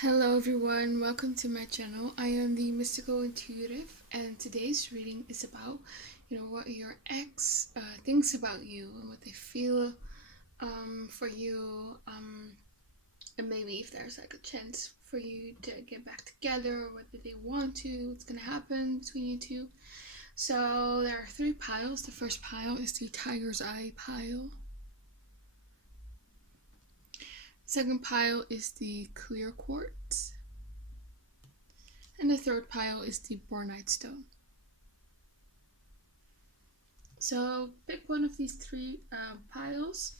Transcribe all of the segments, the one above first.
Hello everyone, welcome to my channel. I am the Mystical Intuitive, and today's reading is about, what your ex thinks about you and what they feel for you, and maybe if there's like a chance for you to get back together, or whether they want to, what's gonna happen between you two. So there are three piles. The first pile is the Tiger's Eye pile. Second pile is the Clear Quartz. And the third pile is the Bornet stone. So pick one of these three piles,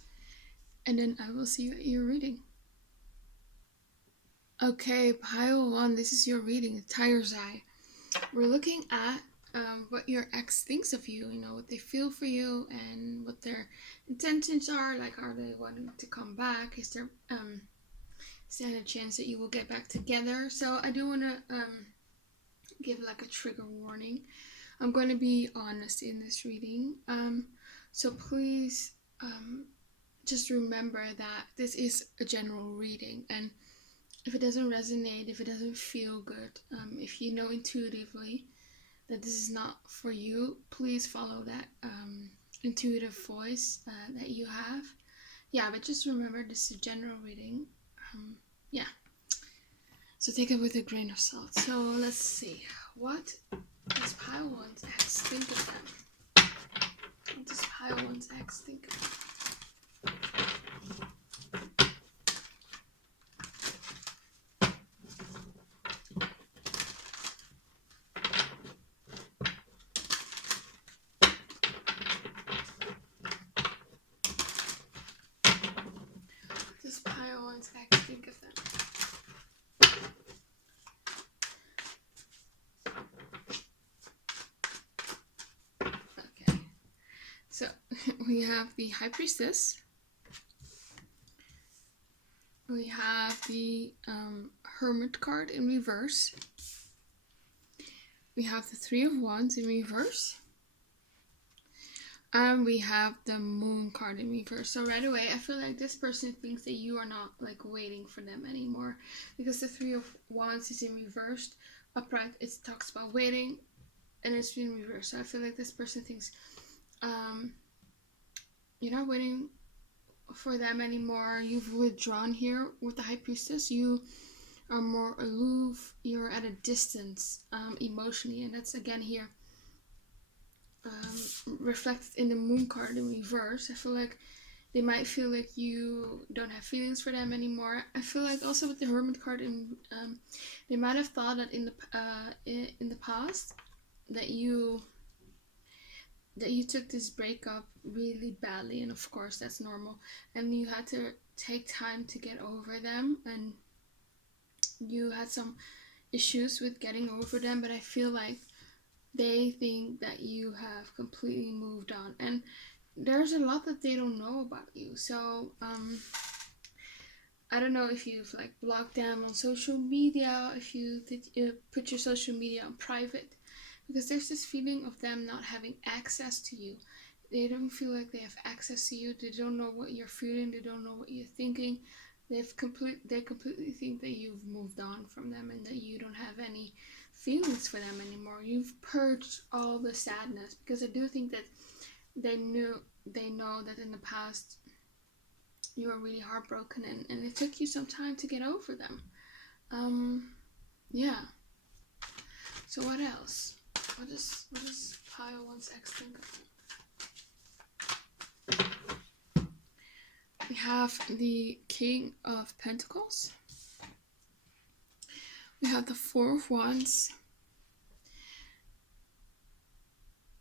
and then I will see what you're reading. Okay, pile one, this is your reading, the Tiger's Eye. We're looking at what your ex thinks of you, what they feel for you and what their intentions are. Like, are they wanting to come back? Is there a chance that you will get back together? So I do want to give like a trigger warning. I'm going to be honest in this reading, so please just remember that this is a general reading, and if it doesn't resonate, if it doesn't feel good, if you know intuitively that this is not for you, please follow that intuitive voice that you have. Yeah, but just remember this is a general reading. Yeah, so take it with a grain of salt. So let's see, what does pile one's ex think of them? What does pile one's ex think of them? What does pile one's ex think of them? Okay, so we have the High Priestess. We have the Hermit card in reverse. We have the Three of Wands in reverse. And we have the Moon card in reverse. So right away, I feel like this person thinks that you are not like waiting for them anymore, because the Three of Wands is in reversed. Upright, it talks about waiting, and it's in reverse. So I feel like this person thinks you're not waiting for them anymore. You've withdrawn here with the High Priestess. You are more aloof. You're at a distance emotionally, and that's again here reflected in the Moon card in reverse. I feel like they might feel like you don't have feelings for them anymore. I feel like also with the Hermit card, they might have thought that in the past that you took this breakup really badly, and of course that's normal, and you had to take time to get over them, and you had some issues with getting over them, but I feel like they think that you have completely moved on, and there's a lot that they don't know about you. So I don't know if you've like blocked them on social media, if you put your social media on private, because there's this feeling of them not having access to you. They don't feel like they have access to you. They don't know what you're feeling. They don't know what you're thinking. They completely think that you've moved on from them and that you don't have any feelings for them anymore. You've purged all the sadness, because I do think that they know that in the past you were really heartbroken, and it took you some time to get over them. Yeah. So what else? What does pile one's ex think of them? We have the King of Pentacles. We have the Four of Wands.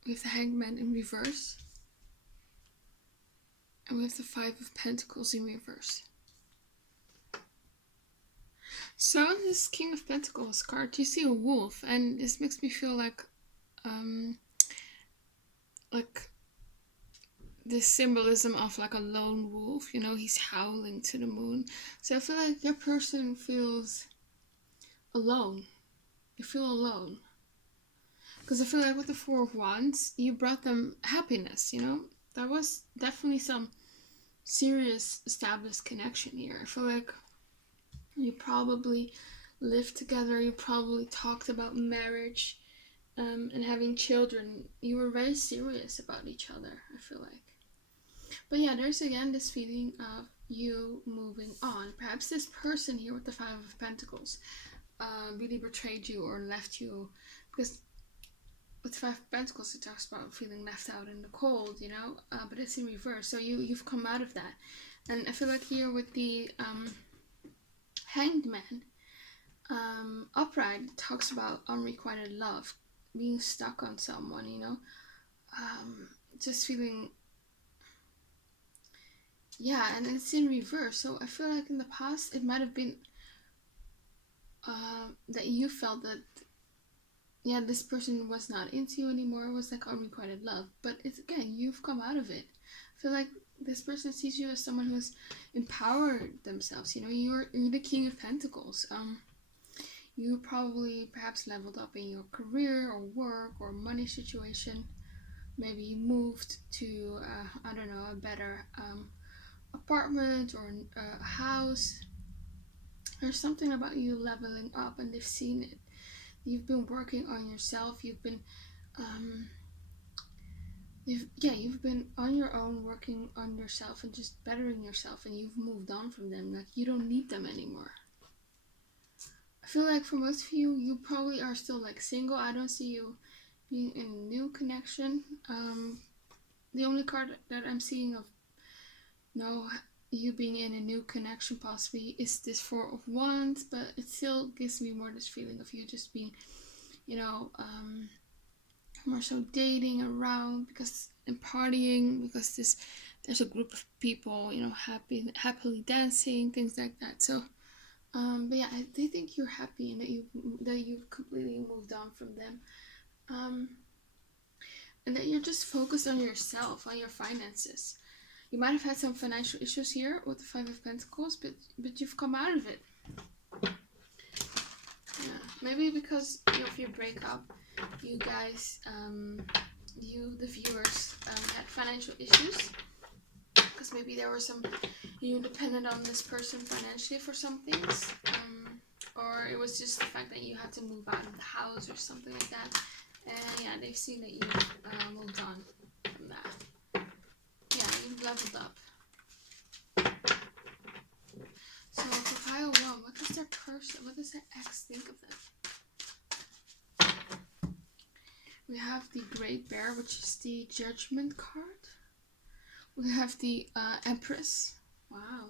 We have the Hangman in reverse. And we have the Five of Pentacles in reverse. So on this King of Pentacles card, you see a wolf, and this makes me feel like this symbolism of like a lone wolf. He's howling to the moon. So I feel like your person feels alone. You feel alone. Because I feel like with the Four of Wands, you brought them happiness, There was definitely some serious established connection here. I feel like You probably lived together. You probably talked about marriage, and having children. You were very serious about each other, I feel like. But yeah, there's again this feeling of you moving on. Perhaps this person here with the Five of Pentacles really betrayed you or left you, because with Five of Pentacles it talks about feeling left out in the cold, you know, but it's in reverse. So you've come out of that, and I feel like here with the Hanged Man, upright talks about unrequited love, being stuck on someone, you know, just feeling, yeah, and it's in reverse. So I feel like in the past it might have been that you felt that, yeah, this person was not into you anymore. It was like unrequited love, but it's again, you've come out of it. I feel like this person sees you as someone who's empowered themselves. You know, you're the King of Pentacles. You probably perhaps leveled up in your career or work or money situation. Maybe you moved to I don't know, a better apartment or a house. There's something about you leveling up, and they've seen it. You've been working on yourself. You've been um, you've been on your own, working on yourself and just bettering yourself, and you've moved on from them. Like, you don't need them anymore. I feel like for most of you, you probably are still like single. I don't see you being in a new connection. The only card that I'm seeing of no you being in a new connection possibly is this Four of Wands, but it still gives me more this feeling of you just being, you know, more so dating around because and partying, because there's a group of people, you know, happily dancing, things like that. So but yeah, they think you're happy and that you've completely moved on from them, and that you're just focused on yourself, on your finances. You might have had some financial issues here with the Five of Pentacles, but you've come out of it. Yeah, maybe because of your breakup, you guys, you the viewers, had financial issues, because maybe there were some, you depended on this person financially for some things, or it was just the fact that you had to move out of the house or something like that, and yeah, they've seen that you've moved on from that. Yeah, you've leveled up. So for pile one, what does their person, what does their ex think of them? We have the Great Bear, which is the Judgment card. We have the Empress. Wow.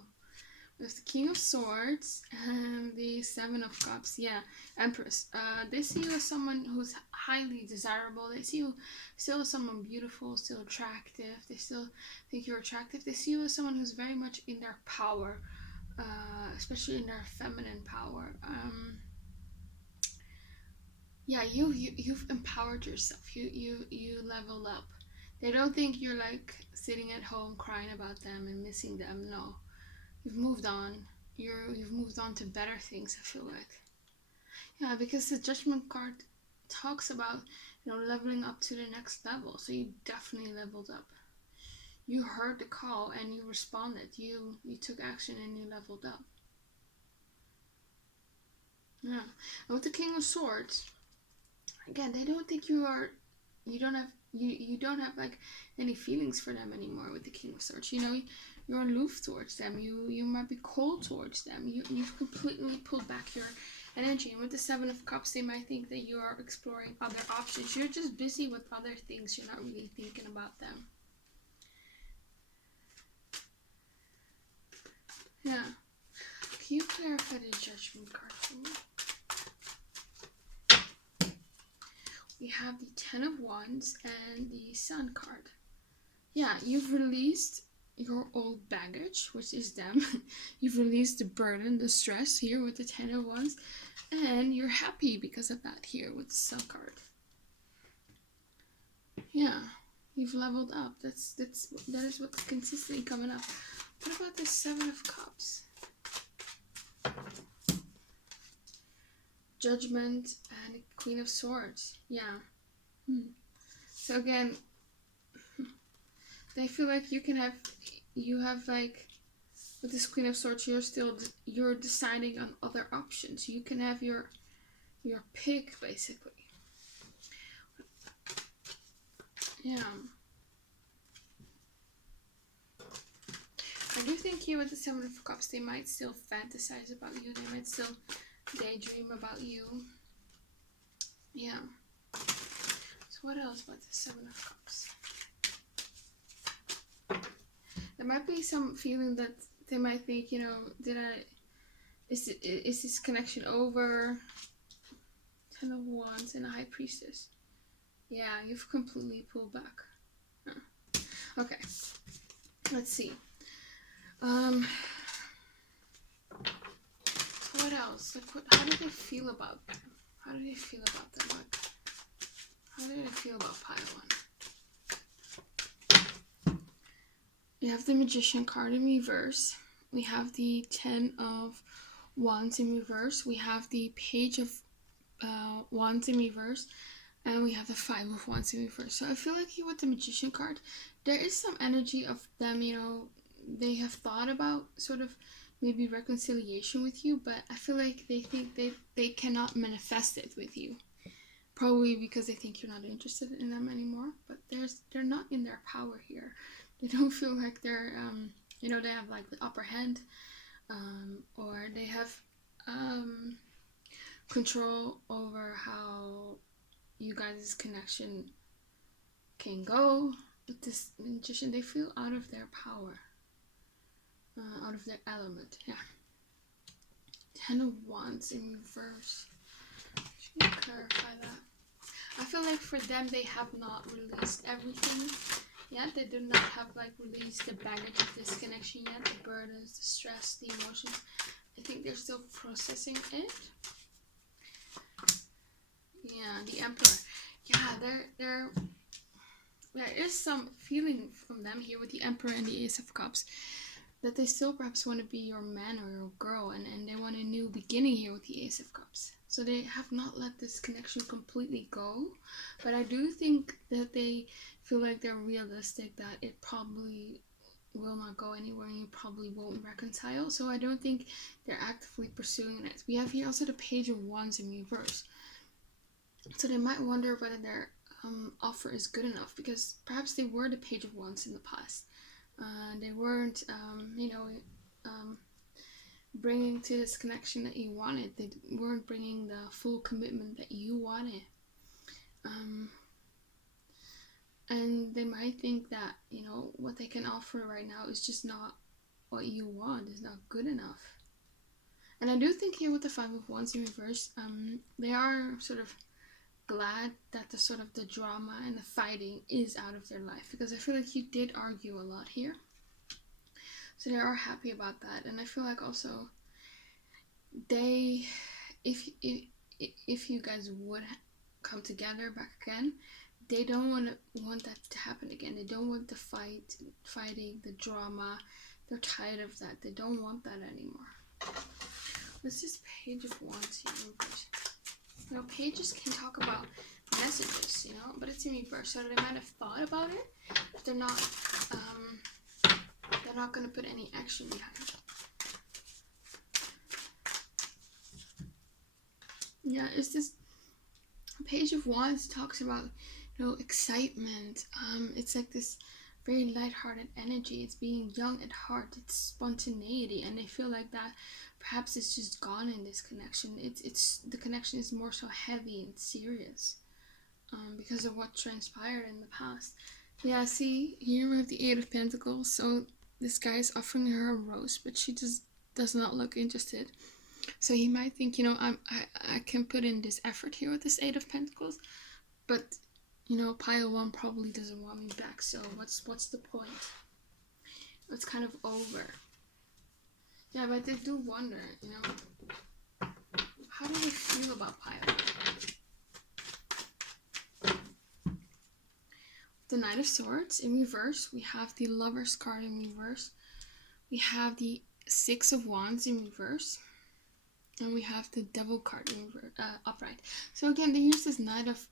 We have the King of Swords and the Seven of Cups. Yeah, Empress. They see you as someone who's highly desirable. They see you still as someone beautiful, still attractive. They still think you're attractive. They see you as someone who's very much in their power, especially in their feminine power. Yeah, you've empowered yourself. You level up. They don't think you're like sitting at home crying about them and missing them. No, you've moved on. You've moved on to better things, I feel like. Yeah, because the Judgment card talks about, you know, leveling up to the next level. So you definitely leveled up. You heard the call and you responded. You took action and you leveled up. Yeah. And with the King of Swords, again, they don't think you don't have like any feelings for them anymore with the King of Swords. You know, you're aloof towards them. You might be cold towards them. You've completely pulled back your energy. And with the Seven of Cups, they might think that you are exploring other options. You're just busy with other things. You're not really thinking about them. Yeah. Can you clarify the Judgment card for me? We have the Ten of Wands and the Sun card. Yeah, you've released your old baggage, which is them. You've released the burden, the stress here with the Ten of Wands, and you're happy because of that here with the Sun card. Yeah, you've leveled up. That is what's consistently coming up. What about the Seven of Cups? Judgment and the Queen of Swords. Yeah. So again, they feel like you have like with this Queen of Swords, you're deciding on other options. You can have your pick, basically. Yeah. I do think here with the Seven of Cups, they might still fantasize about you. They might still daydream about you. Yeah. So what else about the Seven of Cups? There might be some feeling that they might think, you know, is this connection over? 10 of Wands and a High Priestess. Yeah, you've completely pulled back. Huh. Okay. Let's see. So what else? Like, how do they feel about them? How do they feel about them? Like, how do they feel about pile one? We have the Magician card in reverse. We have the 10 of Wands in reverse. We have the Page of Wands in reverse. And we have the 5 of Wands in reverse. So I feel like here with the Magician card, there is some energy of them, you know, they have thought about sort of maybe reconciliation with you, but I feel like they think they cannot manifest it with you. Probably because they think you're not interested in them anymore, but they're not in their power here. They don't feel like they're, you know, they have like the upper hand, or they have control over how you guys' connection can go. With this Magician, they feel out of their power. Out of their element, yeah. 10 of Wands in reverse. Should we clarify that? I feel like for them, they have not released everything yet. They do not have like released the baggage of this connection yet. The burdens, the stress, the emotions. I think they're still processing it. Yeah, the Emperor. Yeah, there is some feeling from them here with the Emperor and the Ace of Cups, that they still perhaps want to be your man or your girl, and they want a new beginning here with the Ace of Cups. So they have not let this connection completely go, but I do think that they feel like they're realistic, that it probably will not go anywhere and you probably won't reconcile. So I don't think they're actively pursuing it. We have here also the Page of Wands in reverse. So they might wonder whether their offer is good enough, because perhaps they were the Page of Wands in the past. They weren't, you know, bringing to this connection that you wanted. They weren't bringing the full commitment that you wanted. And they might think that, you know, what they can offer right now is just not what you want, is not good enough. And I do think here with the 5 of Wands in reverse, they are sort of glad that the sort of the drama and the fighting is out of their life, because I feel like you did argue a lot here. So they are happy about that. And I feel like also they, if you guys would come together back again, they don't want that to happen again. They don't want the fighting, the drama. They're tired of that. They don't want that anymore. What's this Page of Wands here in reverse? You know, pages can talk about messages, you know, but it's in reverse. So they might have thought about it, but they're not going to put any action behind it. Yeah, it's this Page of Wands talks about, you know, excitement. It's like this very lighthearted energy. It's being young at heart. It's spontaneity, and they feel like that perhaps it's just gone in this connection. It's the connection is more so heavy and serious, because of what transpired in the past. Yeah, see here we have the 8 of Pentacles. So this guy is offering her a rose, but she just does not look interested. So he might think, you know, I can put in this effort here with this 8 of Pentacles, but you know, pile one probably doesn't want me back. So what's the point? It's kind of over. Yeah, but they do wonder, you know, how do they feel about pile one? The Knight of Swords in reverse. We have the Lover's card in reverse. We have the 6 of Wands in reverse. And we have the Devil card in upright. So again, they use this Knight of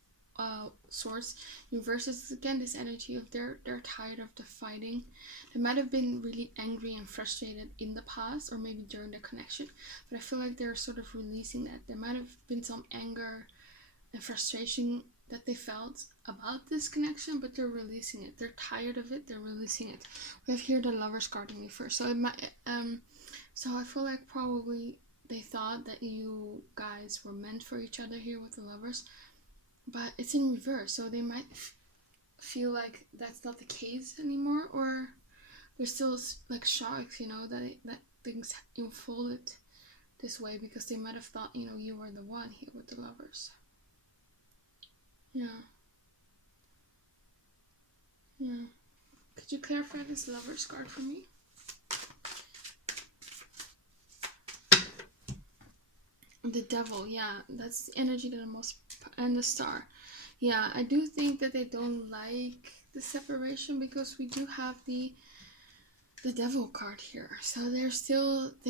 Swords reverses again this energy of they're tired of the fighting. They might have been really angry and frustrated in the past or maybe during the connection, but I feel like they're sort of releasing that. There might have been some anger and frustration that they felt about this connection, but they're releasing it. They're tired of it. They're releasing it. We have here the Lovers card in reverse. So it might so I feel like probably they thought that you guys were meant for each other here with the Lovers, but it's in reverse, so they might feel like that's not the case anymore, or they're still like shocked, that things unfolded this way, because they might have thought, you were the one here with the Lovers. Yeah. Could you clarify this Lovers card for me? The Devil, yeah, that's the energy that I'm most, and the Star. Yeah, I do think that they don't like the separation, because we do have the Devil card here. So they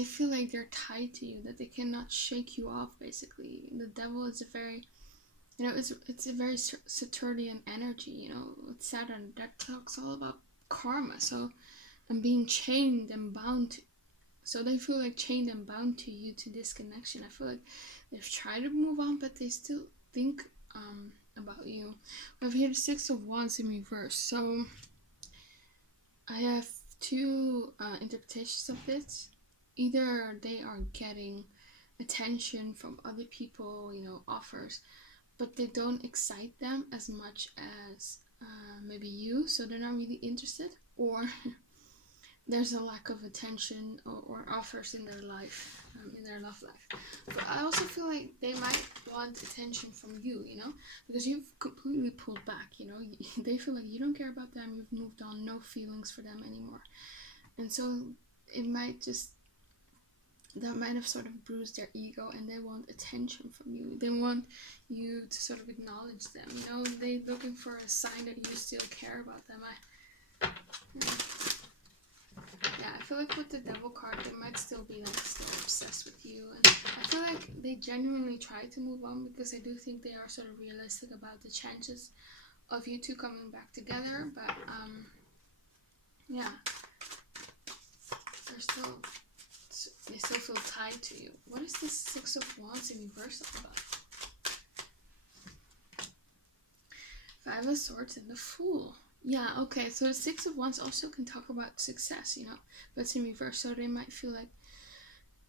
feel like they're tied to you, that they cannot shake you off, basically. The Devil is a very, it's a very Saturnian energy, with Saturn, that talks all about karma, and being chained and bound to, so they feel like chained and bound to you, to this connection. I feel like they've tried to move on, but they still think about you. We have here the Six of Wands in reverse. So I have two interpretations of this. Either they are getting attention from other people, offers, but they don't excite them as much as maybe you, so they're not really interested, or there's a lack of attention or offers in their life, in their love life. But I also feel like they might want attention from you, because you've completely pulled back, they feel like you don't care about them, you've moved on, no feelings for them anymore. And so that might have sort of bruised their ego, and they want attention from you. They want you to sort of acknowledge them, they're looking for a sign that you still care about them. I feel like with the Devil card, they might still be still obsessed with you, and I feel like they genuinely try to move on, because I do think they are sort of realistic about the chances of you two coming back together. But they still feel tied to you. What is this Six of Wands in reverse all about? Five of Swords and the Fool. Yeah, okay, so the Six of Wands also can talk about success, but it's in reverse, so they might feel like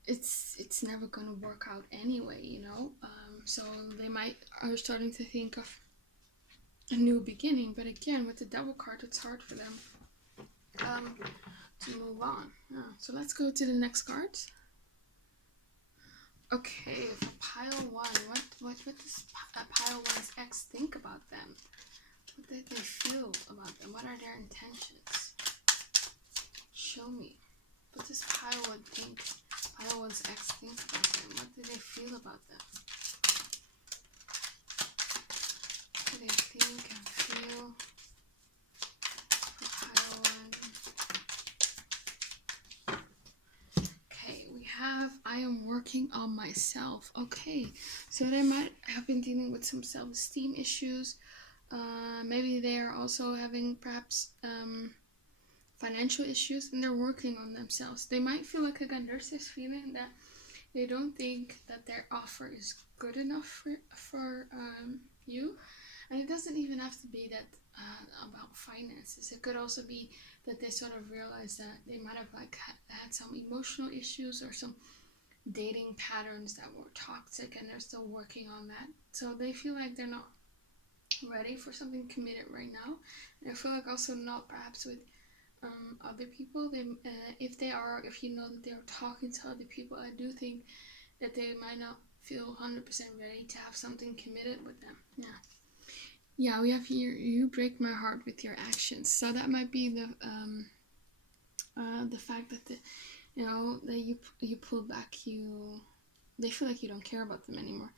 it's never gonna work out anyway, so they are starting to think of a new beginning. But again, with the Devil card, it's hard for them to move on. So let's go to the next cards. Okay, for pile one, what does pile one's ex think about them? What did they feel about them? What are their intentions? Show me. What does pile one think? Pile one's ex think about them? What do they feel about them? What do they think and feel for pile one? Okay, we have I am working on myself. Okay, so they might have been dealing with some self-esteem issues. Maybe they are also having perhaps financial issues, and they're working on themselves. They might feel like, again, there's this feeling that they don't think that their offer is good enough for you. And it doesn't even have to be that about finances. It could also be that they sort of realize that they might have had some emotional issues or some dating patterns that were toxic, and they're still working on that. So they feel like they're not ready for something committed right now. And I feel like also not perhaps with other people. They if you know that they are talking to other people, I do think that they might not feel 100% ready to have something committed with them. Yeah, we have here, you break my heart with your actions. So that might be the fact that that you pull back, they feel like you don't care about them anymore,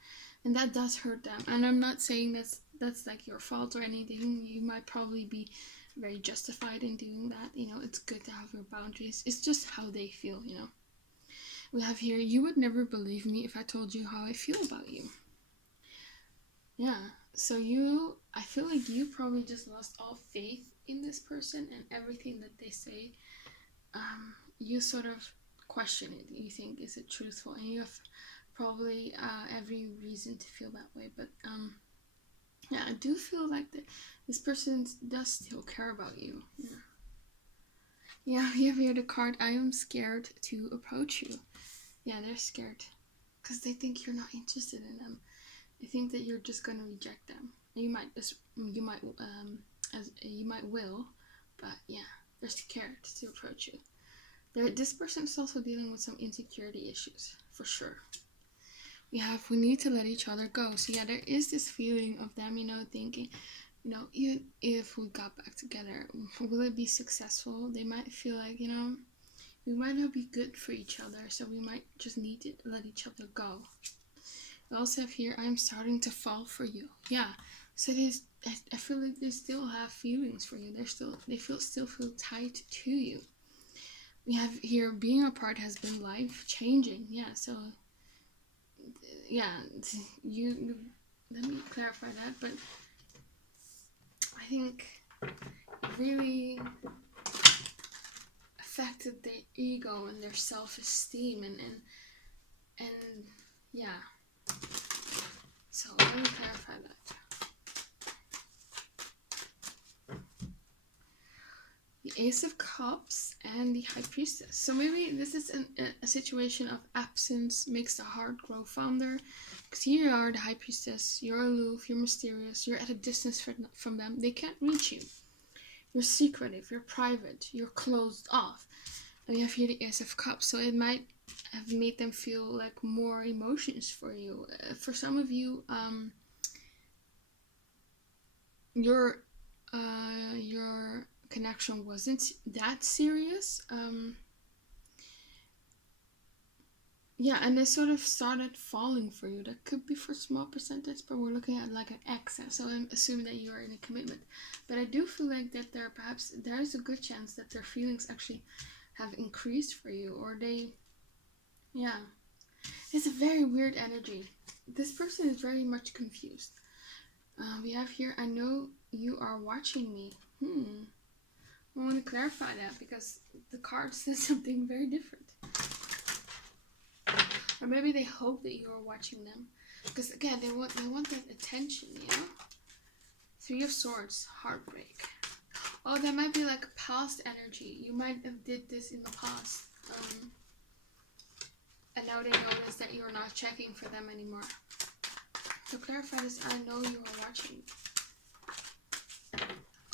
and that does hurt them. And I'm not saying that's like your fault or anything. You might probably be very justified in doing that. It's good to have your boundaries. It's just how they feel. We have here, you would never believe me if I told you how I feel about you. Yeah. So I feel like you probably just lost all faith in this person and everything that they say. You sort of question it. You think, is it truthful? And you have probably every reason to feel that way. But yeah, I do feel like this person does still care about you. Yeah. Yeah, you have here the card, I am scared to approach you. Yeah, they're scared because they think you're not interested in them. They think that you're just gonna reject them. You might will, but yeah, they're scared to approach you. This person is also dealing with some insecurity issues for sure. We need to let each other go. So yeah, there is this feeling of them, thinking, even if we got back together, will it be successful? They might feel like, we might not be good for each other, so we might just need to let each other go. We also have here, I'm starting to fall for you. Yeah, so I feel like they still have feelings for you. They still feel tied to you. We have here, being apart has been life changing. Yeah, so yeah, you let me clarify that, but I think it really affected their ego and their self-esteem and yeah. So let me clarify that. The Ace of Cups and the High Priestess. So maybe this is a situation of absence makes the heart grow fonder. Because here you are, the High Priestess. You're aloof, you're mysterious, you're at a distance from them. They can't reach you. You're secretive, you're private, you're closed off. And you have here the Ace of Cups. So it might have made them feel like more emotions for you. For some of you, your connection wasn't that serious. Yeah, and they sort of started falling for you. That could be for a small percentage, but we're looking at like an excess. So I'm assuming that you are in a commitment. But I do feel like that there is a good chance that their feelings actually have increased for you, or yeah. It's a very weird energy. This person is very much confused. We have here, I know you are watching me. I want to clarify that because the card says something very different. Or maybe they hope that you are watching them. Because again, they want that attention, Three of Swords, heartbreak. Oh, that might be like past energy. You might have did this in the past. And now they notice that you're not checking for them anymore. To clarify this, I know you are watching.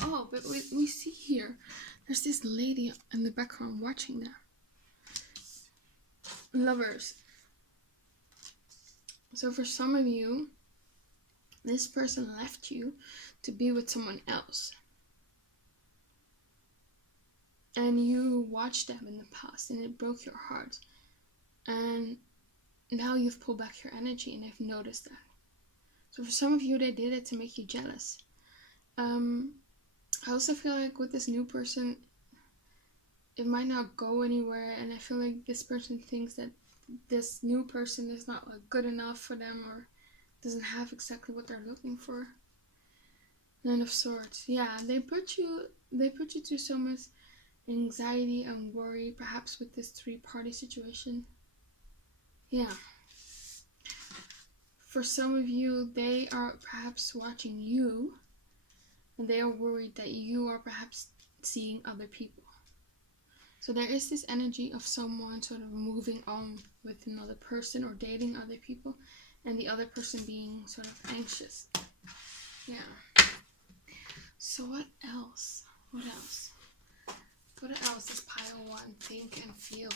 Oh, but we see here, there's this lady in the background watching them. Lovers. So for some of you, this person left you to be with someone else. And you watched them in the past and it broke your heart. And now you've pulled back your energy and they've noticed that. So for some of you, they did it to make you jealous. I also feel like with this new person, it might not go anywhere, and I feel like this person thinks that this new person is not like good enough for them or doesn't have exactly what they're looking for. Nine of Swords. Yeah, they put you through so much anxiety and worry, perhaps with this three-party situation. Yeah. For some of you, they are perhaps watching you, and they are worried that you are perhaps seeing other people. So there is this energy of someone sort of moving on with another person or dating other people, and the other person being sort of anxious. Yeah. So what else? What else does pile 1 think and feel?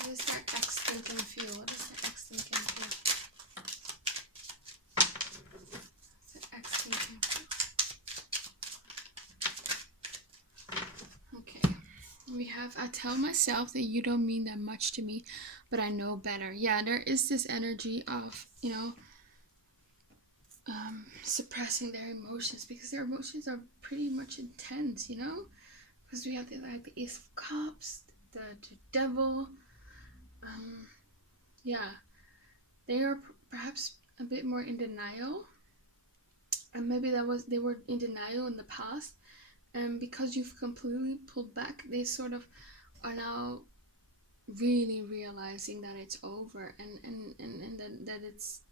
What is their ex think and feel? What is their ex think and feel? What's their ex think and feel? Okay. We have, I tell myself that you don't mean that much to me, but I know better. Yeah, there is this energy of, suppressing their emotions because their emotions are pretty much intense, because we have the Ace of Cups, the Devil, Yeah, they are perhaps a bit more in denial, and maybe they were in denial in the past, and because you've completely pulled back, they sort of are now really realizing that it's over, and that it's,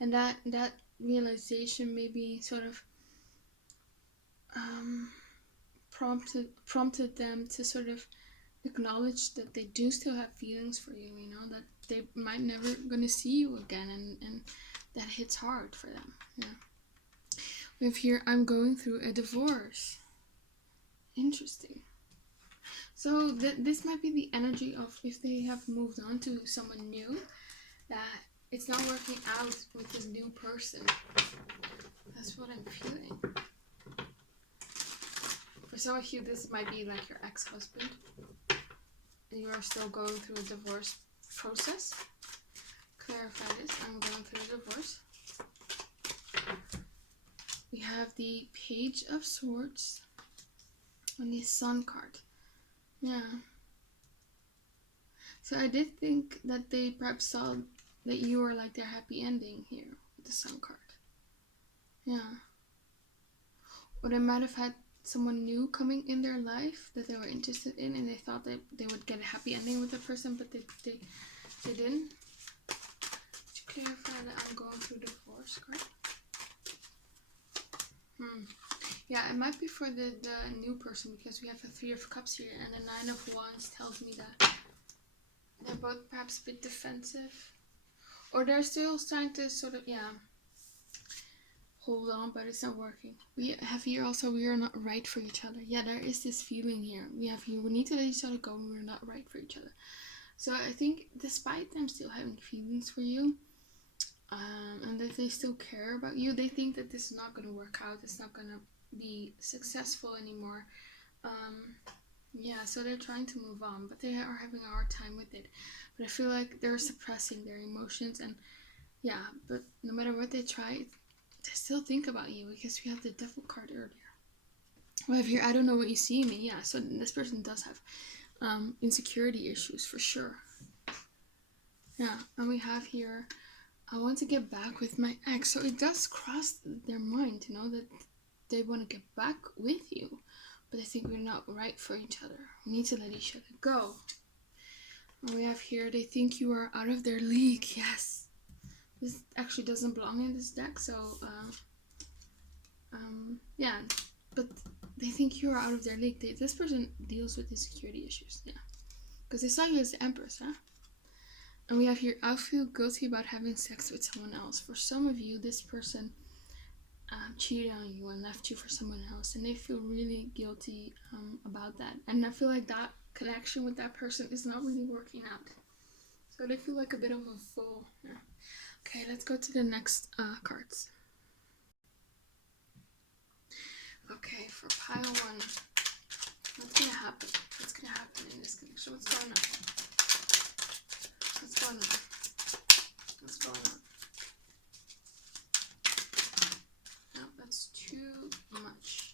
and that realization maybe sort of um, prompted them to sort of acknowledge that they do still have feelings for you, you know, that they might never gonna see you again, and that hits hard for them. Yeah. We have here, I'm going through a divorce. Interesting. So this might be the energy of if they have moved on to someone new, that it's not working out with this new person. That's what I'm feeling. For some of you, this might be like your ex-husband, and you are still going through a divorce process. Clarify this. I'm going through a divorce. We have the Page of Swords and the Sun card. Yeah. So I did think that they perhaps saw that you were like their happy ending here with the Sun card. Yeah. Or they might have had someone new coming in their life that they were interested in, and they thought that they would get a happy ending with the person, but they didn't. To clarify that I'm going through the divorce card. Yeah, it might be for the new person, because we have a Three of Cups here, and the Nine of Wands tells me that they're both perhaps a bit defensive, or they're still trying to sort of, yeah, hold on, but it's not working. We have here also, we are not right for each other. Yeah, there is this feeling here. We have here, we need to let each other go, and we're not right for each other. So I think despite them still having feelings for you, and that they still care about you, they think that this is not going to work out. It's not going to be successful anymore. Yeah, so they're trying to move on, but they are having a hard time with it. But I feel like they're suppressing their emotions, and yeah, but no matter what they try, they still think about you, because we have the Devil card earlier. We have here, I don't know what you see in me. Yeah, so this person does have insecurity issues for sure. Yeah, and we have here, I want to get back with my ex. So it does cross their mind, you know, that they want to get back with you, but they think we're not right for each other. We need to let each other go. And we have here, they think you are out of their league. Yes. This actually doesn't belong in this deck, so yeah, but they think you're out of their league. This person deals with insecurity issues, yeah, because they saw you as the Empress, huh? And we have here, I feel guilty about having sex with someone else. For some of you, this person cheated on you and left you for someone else, and they feel really guilty about that. And I feel like that connection with that person is not really working out, so they feel like a bit of a fool. Yeah. Okay, let's go to the next cards. Okay, for pile one, what's gonna happen? What's gonna happen in this connection? What's going on? What's going on? What's going on? No, that's too much.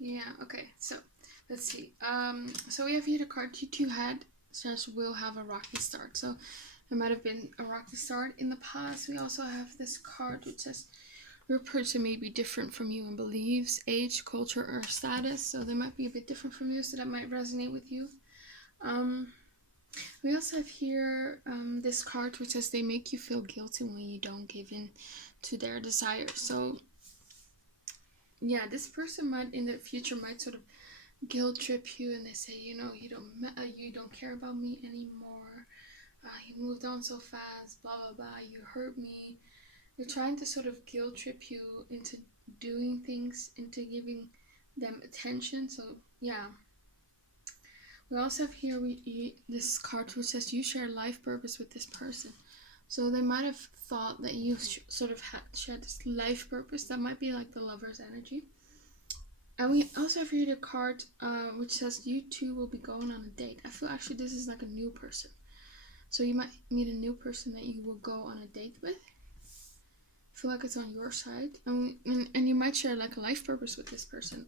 Yeah, okay, so let's see. So we have here the card you two had says will have a rocky start. So it might have been a rocky start in the past. We also have this card which says your person may be different from you in beliefs, age, culture, or status. So they might be a bit different from you, so that might resonate with you. We also have here this card which says they make you feel guilty when you don't give in to their desires. So yeah, this person might in the future might sort of guilt trip you, and they say, you know, you don't care about me anymore. You moved on so fast, blah blah blah. You hurt me. They're trying to sort of guilt trip you into doing things, into giving them attention. So yeah. We also have here this card which says you share life purpose with this person. So they might have thought that you sort of shared this life purpose. That might be like the Lover's energy. And we also have here the card which says you two will be going on a date. I feel actually this is like a new person. So you might meet a new person that you will go on a date with. I feel like it's on your side. And you might share like a life purpose with this person.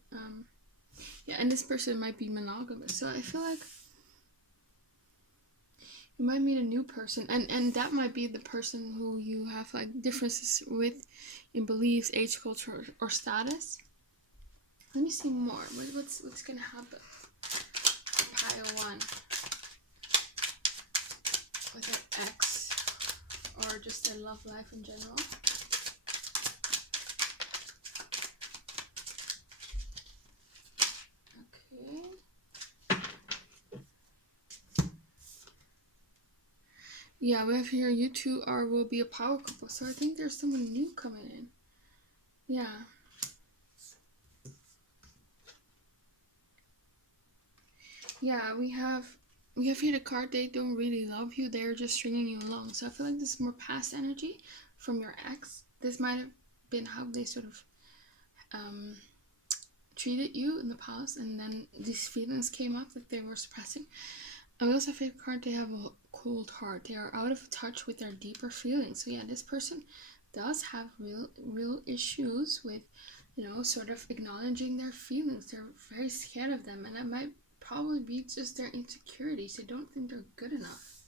Yeah, and this person might be monogamous. So I feel like you might meet a new person, and that might be the person who you have like differences with in beliefs, age, culture, or status. Let me see more. What's gonna happen? Pile 1 with their ex, or just their love life in general. Okay. Yeah, we have here you two will be a power couple. So I think there's someone new coming in. Yeah. Yeah, we have here the card, they don't really love you, they're just stringing you along. So I feel like this is more past energy from your ex. This might have been how they sort of treated you in the past, and then these feelings came up that they were suppressing. And we also have a card, they have a cold heart. They are out of touch with their deeper feelings. So yeah, this person does have real issues with, sort of acknowledging their feelings. They're very scared of them, and that might probably be just their insecurities. They don't think they're good enough.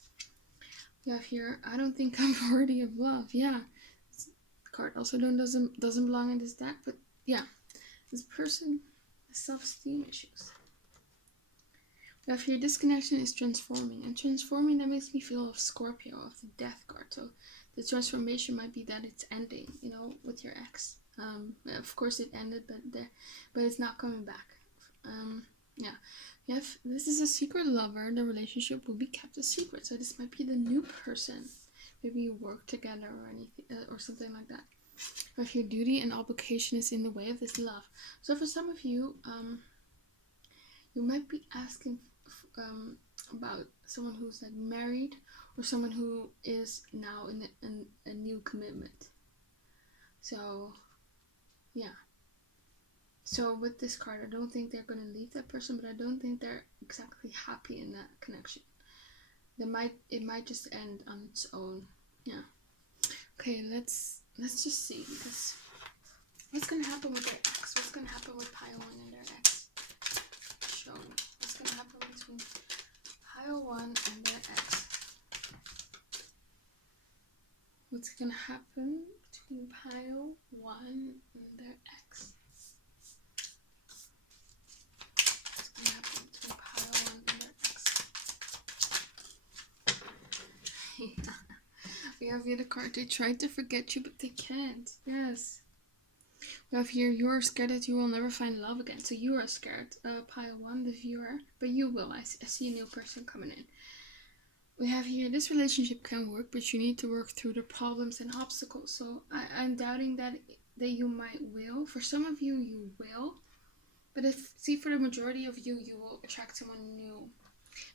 We have here, I don't think I'm worthy of love. Yeah, this card also doesn't belong in this deck, but yeah, this person has self-esteem issues. We have here, this connection is transforming, and transforming, that makes me feel of Scorpio, of the death card. So the transformation might be that it's ending, with your ex. Of course it ended, but it's not coming back. Yeah. If this is a secret lover, the relationship will be kept a secret. So this might be the new person. Maybe you work together or anything, or something like that. If your duty and obligation is in the way of this love. So for some of you, you might be asking about someone who's like married, or someone who is now in a new commitment. So yeah. So with this card, I don't think they're going to leave that person, but I don't think they're exactly happy in that connection. It might just end on its own. Yeah. Okay, let's just see, because what's going to happen with their ex? What's going to happen with pile 1 and their ex? Show me. What's going to happen between pile 1 and their ex? What's going to happen between pile 1 and their ex? We have here the card, they tried to forget you, but they can't. Yes. We have here, you're scared that you will never find love again. So you are scared, pile 1, the viewer, but you will. I see a new person coming in. We have here, this relationship can work, but you need to work through the problems and obstacles. So I'm doubting that you might will. For some of you, you will. But for the majority of you, you will attract someone new.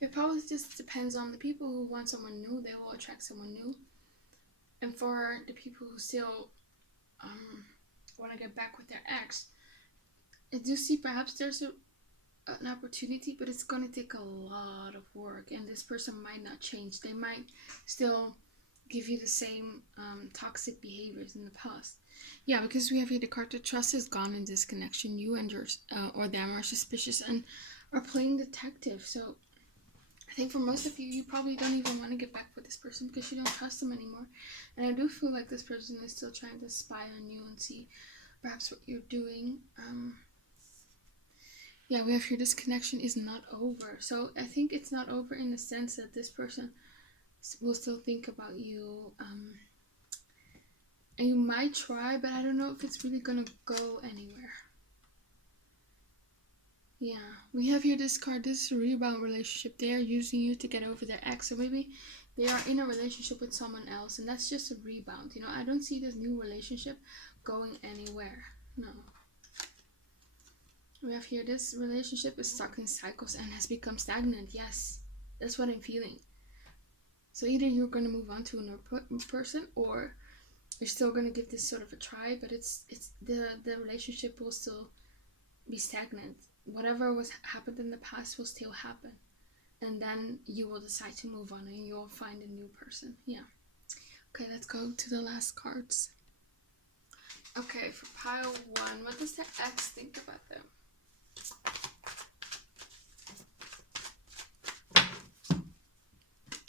It probably just depends on the people who want someone new, they will attract someone new. And for the people who still want to get back with their ex, I do see perhaps there's an opportunity, but it's going to take a lot of work, and this person might not change. They might still give you the same toxic behaviors in the past. Yeah, because we have here the card, the trust is gone in this connection. You and yours or them are suspicious and are playing detective. So I think for most of you, you probably don't even want to get back with this person because you don't trust them anymore. And I do feel like this person is still trying to spy on you and see perhaps what you're doing. Yeah, we have here, this connection is not over. So I think it's not over in the sense that this person will still think about you. And you might try, but I don't know if it's really going to go anywhere. Yeah, we have here this card, this is a rebound relationship. They are using you to get over their ex. So maybe they are in a relationship with someone else, and that's just a rebound. I don't see this new relationship going anywhere. No. We have here, this relationship is stuck in cycles and has become stagnant. Yes, that's what I'm feeling. So either you're going to move on to another person, or you're still going to give this sort of a try, but it's the relationship will still be stagnant. Whatever was happened in the past will still happen, and then you will decide to move on and you'll find a new person. Yeah. Okay, let's go to the last cards. Okay, for pile 1, what does the ex think about them?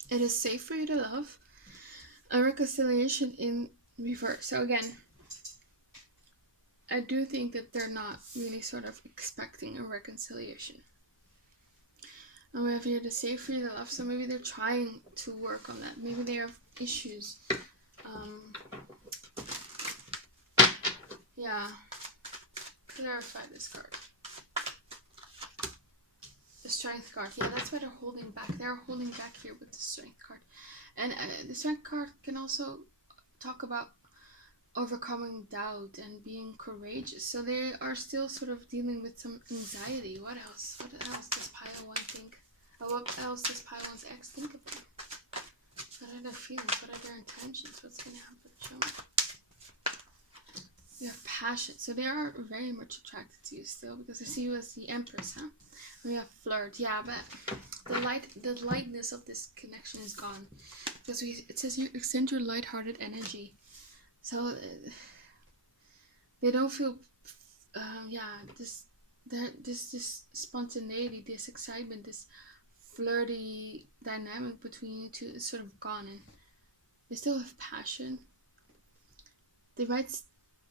It is safe for you to love. A reconciliation in reverse. So again, I do think that they're not really sort of expecting a reconciliation. And we have here the safe for you to love. So maybe they're trying to work on that. Maybe they have issues. Yeah. Clarify this card. The strength card. Yeah, that's why they're holding back. They're holding back here with the strength card. And the strength card can also talk about overcoming doubt and being courageous. So they are still sort of dealing with some anxiety. What else? What else does pile 1 think? What else does pile 1's ex think of them? What are their feelings? What are their intentions? What's going to happen? Show me. You have passion. So they are very much attracted to you still, because I see you as the Empress, huh? We have flirt. Yeah, but the lightness of this connection is gone. Because it says you extend your lighthearted energy. So they don't feel this spontaneity, this excitement, this flirty dynamic between you two is sort of gone, and they still have passion. They might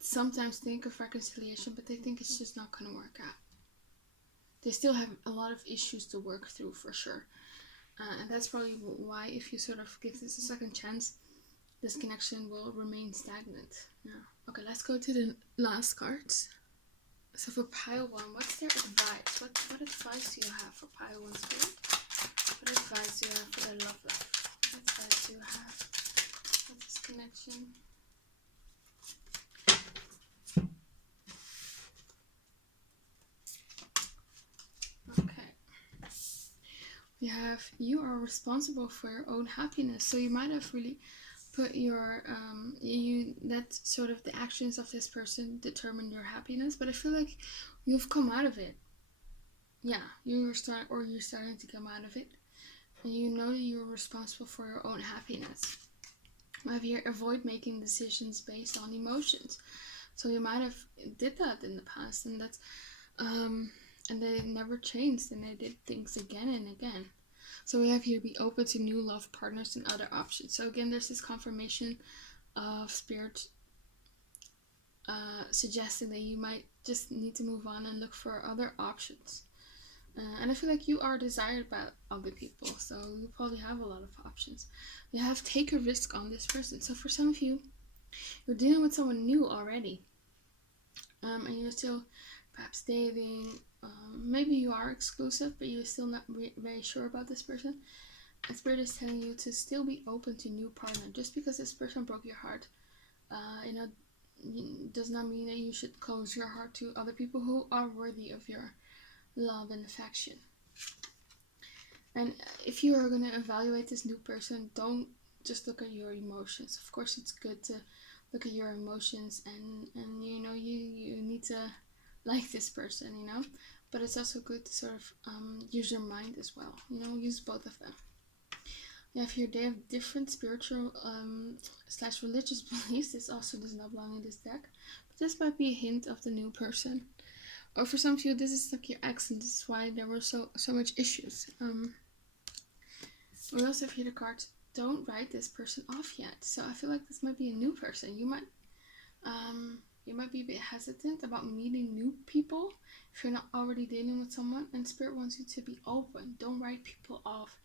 sometimes think of reconciliation, but they think it's just not going to work out. They still have a lot of issues to work through, for sure. And that's probably why, if you sort of give this a second chance, this connection will remain stagnant. Yeah. Okay, let's go to the last cards. So for pile 1, what's their advice? What advice do you have for pile 1 spirit? What advice do you have for their love life? What advice do you have for this connection? Okay. We have, you are responsible for your own happiness. So you might have really put your that sort of the actions of this person determine your happiness, but I feel like you've come out of it. Yeah, you're starting to come out of it, and you know you're responsible for your own happiness. We have here, avoid making decisions based on emotions. So you might have did that in the past, and that's and they never changed, and they did things again and again. So we have here, be open to new love partners and other options. So again, there's this confirmation of spirit suggesting that you might just need to move on and look for other options. And I feel like you are desired by other people, so you probably have a lot of options. You have take a risk on this person. So for some of you, you're dealing with someone new already, and you're still perhaps dating. Maybe you are exclusive, but you're still not very sure about this person. And Spirit is telling you to still be open to new partner. Just because this person broke your heart, does not mean that you should close your heart to other people who are worthy of your love and affection. And if you are going to evaluate this new person, don't just look at your emotions. Of course, it's good to look at your emotions, and you need to like this person, but it's also good to sort of use your mind as well, use both of them. You have here, they have different spiritual / religious beliefs. This also does not belong in this deck, but this might be a hint of the new person. Or for some of you, this is like your ex, and this is why there were so much issues. We also have here the cards, don't write this person off yet. So I feel like this might be a new person. You might be a bit hesitant about meeting new people if you're not already dealing with someone, and Spirit wants you to be open. Don't write people off.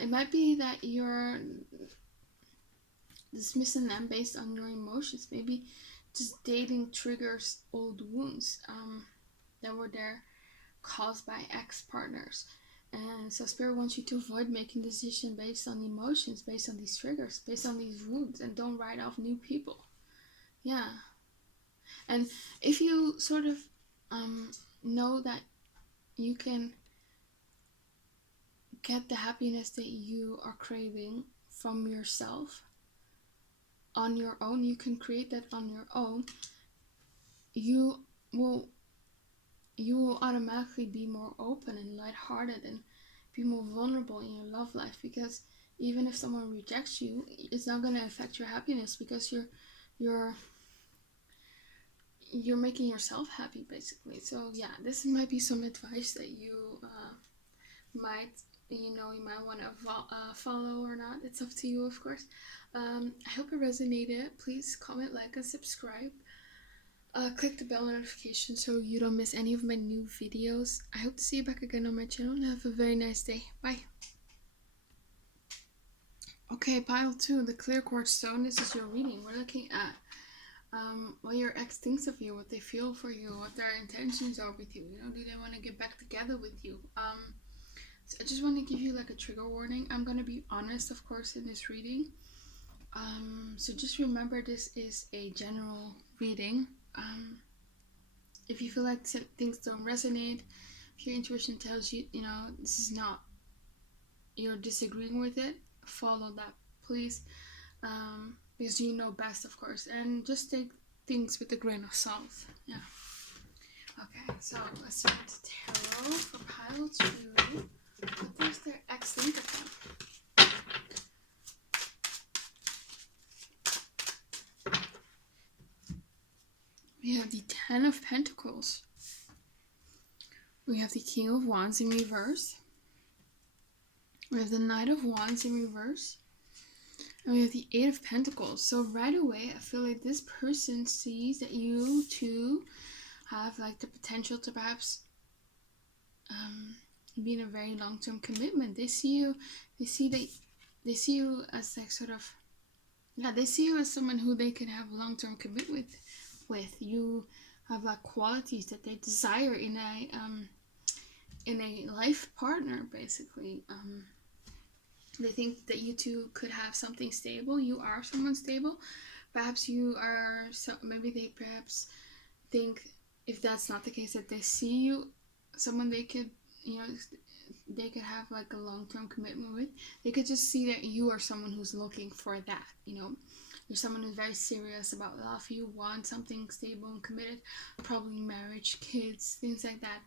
It might be that you're dismissing them based on your emotions. Maybe just dating triggers old wounds that were there caused by ex-partners. And so Spirit wants you to avoid making decisions based on emotions, based on these triggers, based on these wounds, and don't write off new people. Yeah. And if you sort of know that you can get the happiness that you are craving from yourself on your own, you can create that on your own, you will you will automatically be more open and lighthearted and be more vulnerable in your love life, because even if someone rejects you, it's not going to affect your happiness, because you're making yourself happy, basically. So yeah, this might be some advice that you might you might want to follow or not. It's up to you, of course. I hope it resonated. Please comment, like, and subscribe. Click the bell notification so you don't miss any of my new videos. I hope to see you back again on my channel, and have a very nice day. Bye. Okay, pile 2, the clear quartz stone. This is your reading. We're looking at what your ex thinks of you, what they feel for you, what their intentions are with you. Do they want to get back together with you? So I just want to give you like a trigger warning. I'm gonna be honest, of course, in this reading. So just remember, this is a general reading. If you feel like things don't resonate, if your intuition tells you, this is not, you're disagreeing with it, follow that, please. Because you know best, of course, and just take things with a grain of salt. Yeah. Okay, so let's start the tarot for pile 2. What does their ex think of them? We have the 10 of Pentacles. We have the King of Wands in reverse. We have the Knight of Wands in reverse. And we have the 8 of Pentacles. So right away, I feel like this person sees that you two have like the potential to perhaps be in a very long-term commitment. They see you as like sort of, they see you as someone who they can have a long-term commitment with. You have like qualities that they desire in a life partner, basically. They think that you two could have something stable. You are someone stable. Perhaps you are, maybe they perhaps think, if that's not the case, that they see you someone they could they could have like a long-term commitment with. They could just see that you are someone who's looking for that. You're someone who's very serious about love. You want something stable and committed, probably marriage, kids, things like that.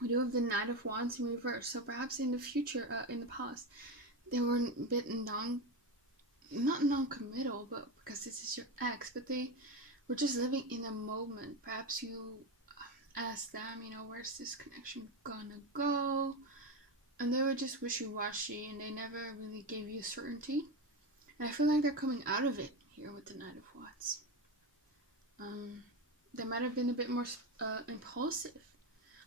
We do have the Knight of Wands in reverse. So perhaps in the future, in the past, they were a bit not non-committal, but because this is your ex, but they were just living in a moment. Perhaps you asked them, where's this connection gonna go? And they were just wishy-washy, and they never really gave you certainty. And I feel like they're coming out of it here with the Knight of Wands. They might have been a bit more impulsive.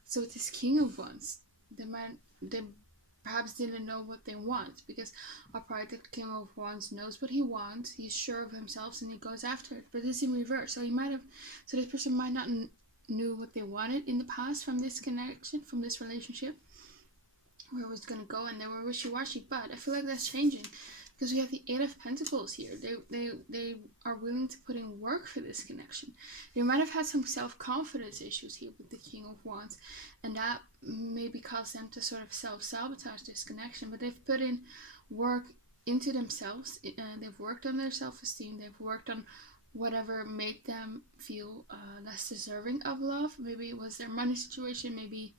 So with this King of Wands, they perhaps didn't know what they want, because upright, the King of Wands knows what he wants. He's sure of himself and he goes after it. But it's in reverse. So this person might not knew what they wanted in the past from this connection, from this relationship, where it was gonna go, and they were wishy-washy. But I feel like that's changing, because we have the 8 of Pentacles here. They are willing to put in work for this connection. They might have had some self-confidence issues here with the King of Wands, and that maybe caused them to sort of self-sabotage this connection. But they've put in work into themselves. They've worked on their self-esteem. They've worked on whatever made them feel less deserving of love. Maybe it was their money situation, maybe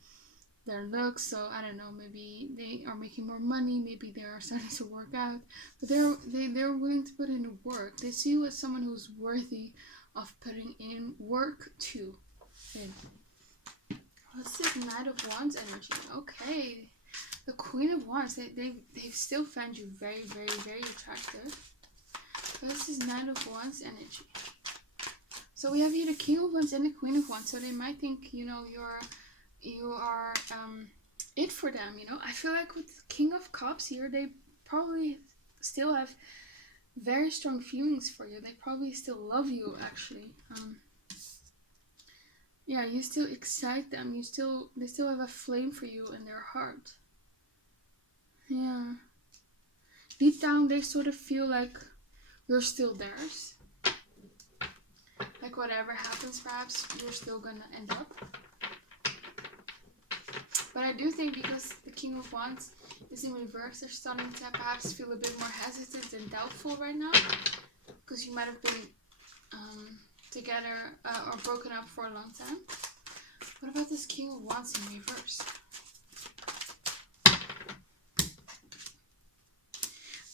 their looks. So I don't know, maybe they are making more money, maybe they are starting to work out, but they're willing to put in work. They see you as someone who's worthy of putting in work too. Okay. What's this Knight of Wands energy? Okay, the Queen of Wands, they still find you very, very, very attractive. This is Knight of Wands energy. So we have here the King of Wands and the Queen of Wands. So they might think, you are it for them. I feel like with King of Cups here, they probably still have very strong feelings for you. They probably still love you, actually. You still excite them. They still have a flame for you in their heart. Yeah. Deep down, they sort of feel like you're still theirs. Like whatever happens, perhaps you're still gonna end up. But I do think, because the King of Wands is in reverse, they're starting to perhaps feel a bit more hesitant and doubtful right now. Because you might have been together or broken up for a long time. What about this King of Wands in reverse?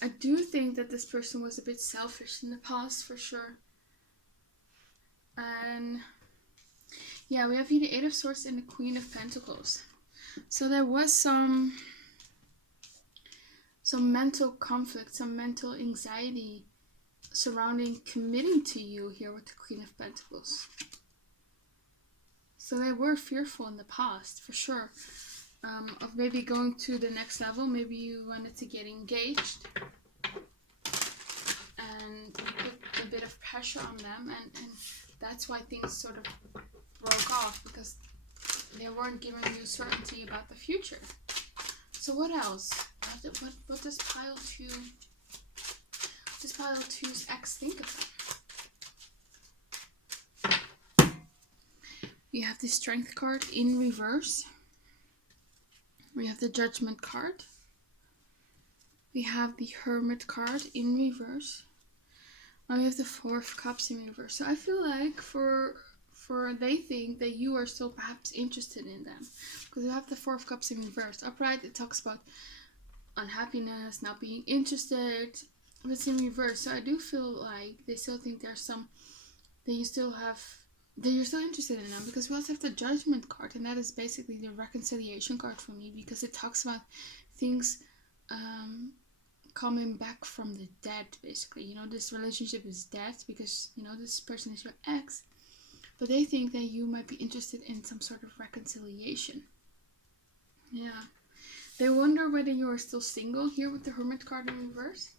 I do think that this person was a bit selfish in the past, for sure. And yeah, we have here the Eight of Swords and the Queen of Pentacles. So there was some mental conflict, some mental anxiety surrounding committing to you here with the Queen of Pentacles. So they were fearful in the past, for sure, of maybe going to the next level. Maybe you wanted to get engaged and put a bit of pressure on them, and that's why things sort of broke off, because they weren't giving you certainty about the future. So what else? What does pile 2? Does pile 2's ex think of them? You have the Strength card in reverse. We have the Judgment card. We have the Hermit card in reverse. Now we have the Four of Cups in reverse. So I feel like they think that you are still perhaps interested in them, because you have the Four of Cups in reverse. Upright, it talks about unhappiness, not being interested. It's in reverse, so I do feel like they still think there's some that you're still interested in them, because we also have the Judgment card, and that is basically the reconciliation card for me, because it talks about things coming back from the dead, basically. You know, this relationship is dead because, you know, this person is your ex, but they think that you might be interested in some sort of reconciliation. Yeah. They wonder whether you are still single here with the Hermit card in reverse.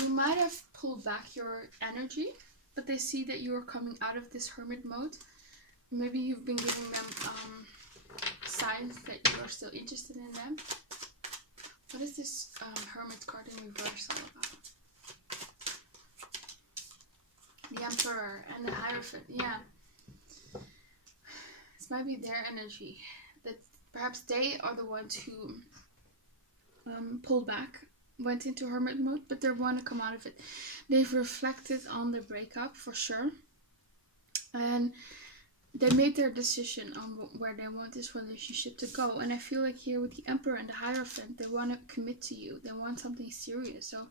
You might have pulled back your energy, but they see that you are coming out of this hermit mode. Maybe you've been giving them signs that you are still interested in them. What is this Hermit card in reverse all about? The Emperor and the Hierophant. Yeah. This might be their energy. That perhaps they are the ones who pulled back, went into hermit mode, but they want to come out of it. They've reflected on the breakup, for sure. And they made their decision on where they want this relationship to go. And I feel like here with the Emperor and the Hierophant, they want to commit to you. They want something serious. So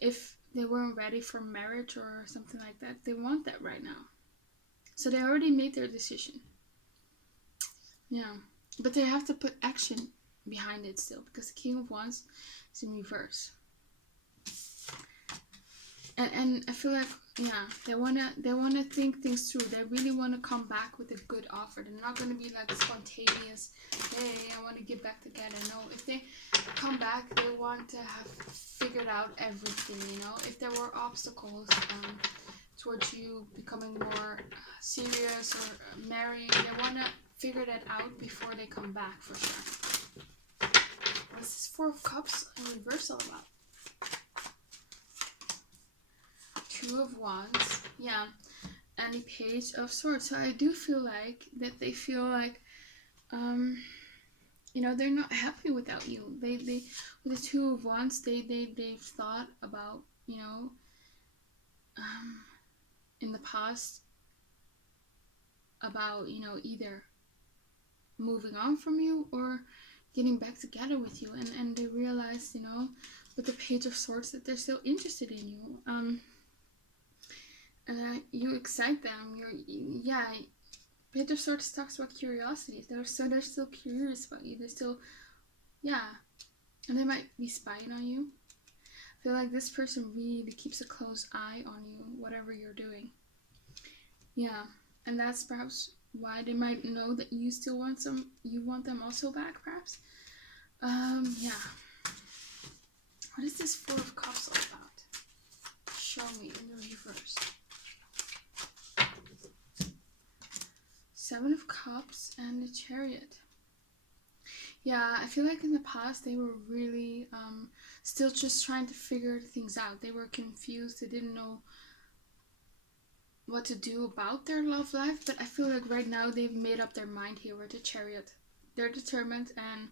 if they weren't ready for marriage or something like that, they want that right now. So they already made their decision. Yeah. But they have to put action behind it still, because the King of Wands is in reverse. And I feel like, yeah, they wanna think things through. They really wanna come back with a good offer. They're not gonna be like spontaneous, hey, I wanna get back together. No, if they come back, they want to have figured out everything, you know. If there were obstacles towards you becoming more serious or married, they wanna figure that out before they come back, for sure. What's this Four of Cups in reverse all about? Two of Wands, yeah, and the Page of Swords. So I do feel like that they feel like, you know, they're not happy without you. They with the Two of Wands, they've thought about, you know, in the past about, you know, either moving on from you or getting back together with you, and they realize, you know, with the Page of Swords, that they're still interested in you. And you excite them. Page of Swords talks about curiosity. They're still curious about you. They're still, yeah, and they might be spying on you. I feel like this person really keeps a close eye on you, whatever you're doing. Yeah, and that's perhaps why they might know that you still want them also back, perhaps. Yeah. What is this Four of Cups all about? Show me in the reverse. Seven of Cups and the Chariot. Yeah, I feel like in the past they were really still just trying to figure things out. They were confused. They didn't know what to do about their love life. But I feel like right now they've made up their mind here with the Chariot. They're determined and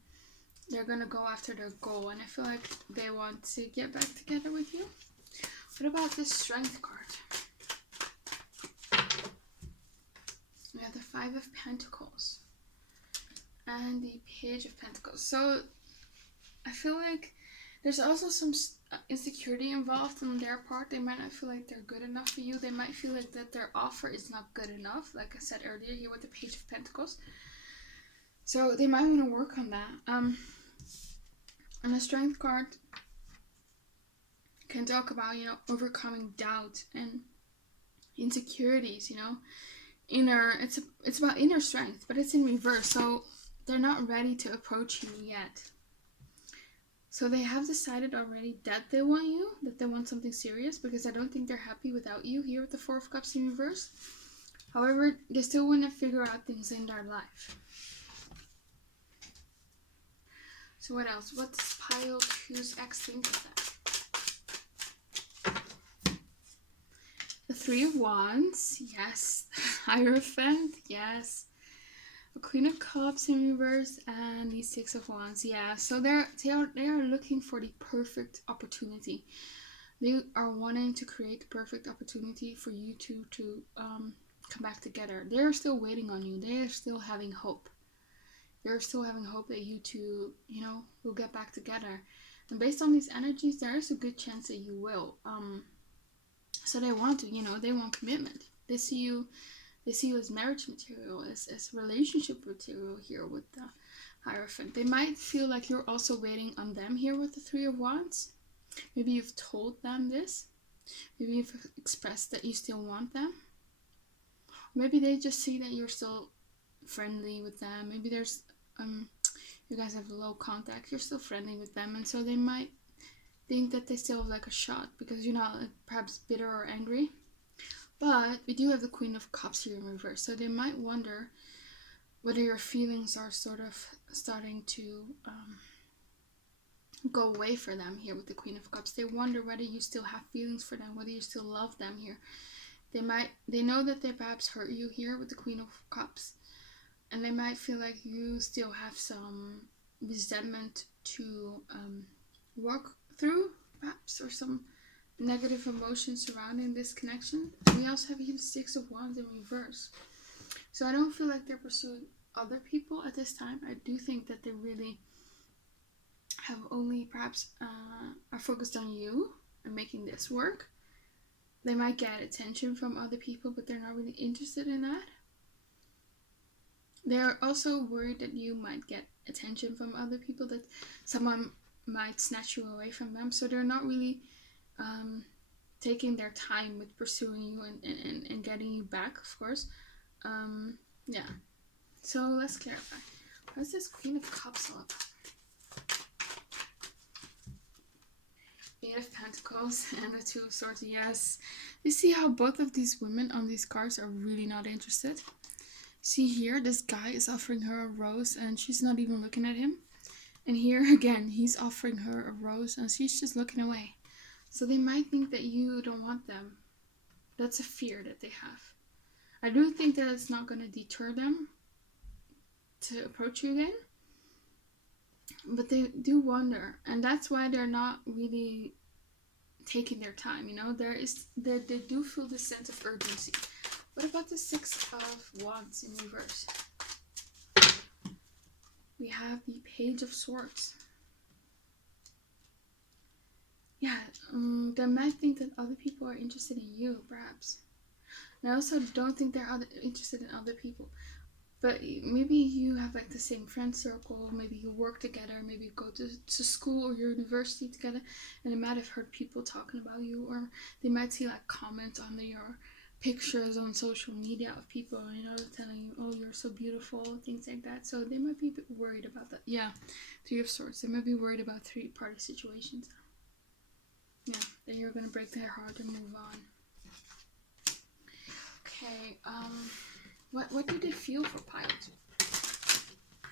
they're going to go after their goal. And I feel like they want to get back together with you. What about this Strength card? We have the Five of Pentacles and the Page of Pentacles. So I feel like there's also some insecurity involved on their part. They might not feel like they're good enough for you. They might feel like that their offer is not good enough, like I said earlier here with the Page of Pentacles. So they might want to work on that. And the Strength card can talk about, you know, overcoming doubt and insecurities, you know. It's about inner strength, but it's in reverse. So they're not ready to approach you yet. So they have decided already that they want you, that they want something serious, because I don't think they're happy without you here with the Four of Cups in reverse. However, they still want to figure out things in their life. So what else? What does pile 2's ex think of that? The Three of Wands, yes. Hierophant, yes. The Queen of Cups in reverse and the Six of Wands, yeah. So they are looking for the perfect opportunity. They are wanting to create the perfect opportunity for you two to come back together. They are still waiting on you. They are still having hope. They're still having hope that you two, you know, will get back together. And based on these energies, there is a good chance that you will. So they want to, you know, they want commitment. They see you as marriage material, as relationship material here with the Hierophant. They might feel like you're also waiting on them here with the Three of Wands. Maybe you've told them this. Maybe you've expressed that you still want them. Maybe they just see that you're still friendly with them. Maybe there's you guys have low contact. You're still friendly with them, and so they might think that they still have like a shot because you're not perhaps bitter or angry. But we do have the Queen of Cups here in reverse, so they might wonder whether your feelings are sort of starting to go away for them here with the Queen of Cups. They wonder whether you still have feelings for them, whether you still love them here. They know that they perhaps hurt you here with the Queen of Cups, and they might feel like you still have some resentment to work through, perhaps, or some negative emotions surrounding this connection. We also have here the Six of Wands in reverse. So I don't feel like they're pursuing other people at this time. I do think that they really have only perhaps are focused on you and making this work. They might get attention from other people, but they're not really interested in that. They're also worried that you might get attention from other people, that someone might snatch you away from them. So they're not really taking their time with pursuing you and getting you back, of course. Yeah. So let's clarify. What's this Queen of Cups all about? Eight of Pentacles and the Two of Swords. Yes. You see how both of these women on these cards are really not interested? See here, this guy is offering her a rose and she's not even looking at him. And here again, he's offering her a rose and she's just looking away. So they might think that you don't want them. That's a fear that they have. I do think that it's not going to deter them to approach you again. But they do wonder. And that's why they're not really taking their time, you know. They do feel this sense of urgency. What about the Six of Wands in reverse? We have the Page of Swords. Yeah, they might think that other people are interested in you, perhaps. And I also don't think they're interested in other people. But maybe you have like the same friend circle, maybe you work together, maybe you go to school or university together, and they might have heard people talking about you, or they might see like comments under your pictures on social media of people, you know, telling you, oh, you're so beautiful, things like that. So they might be a bit worried about that. Yeah, Three of Swords. They might be worried about three-party situations. Yeah, that you're gonna break their heart and move on. Okay, what do they feel for pile 2?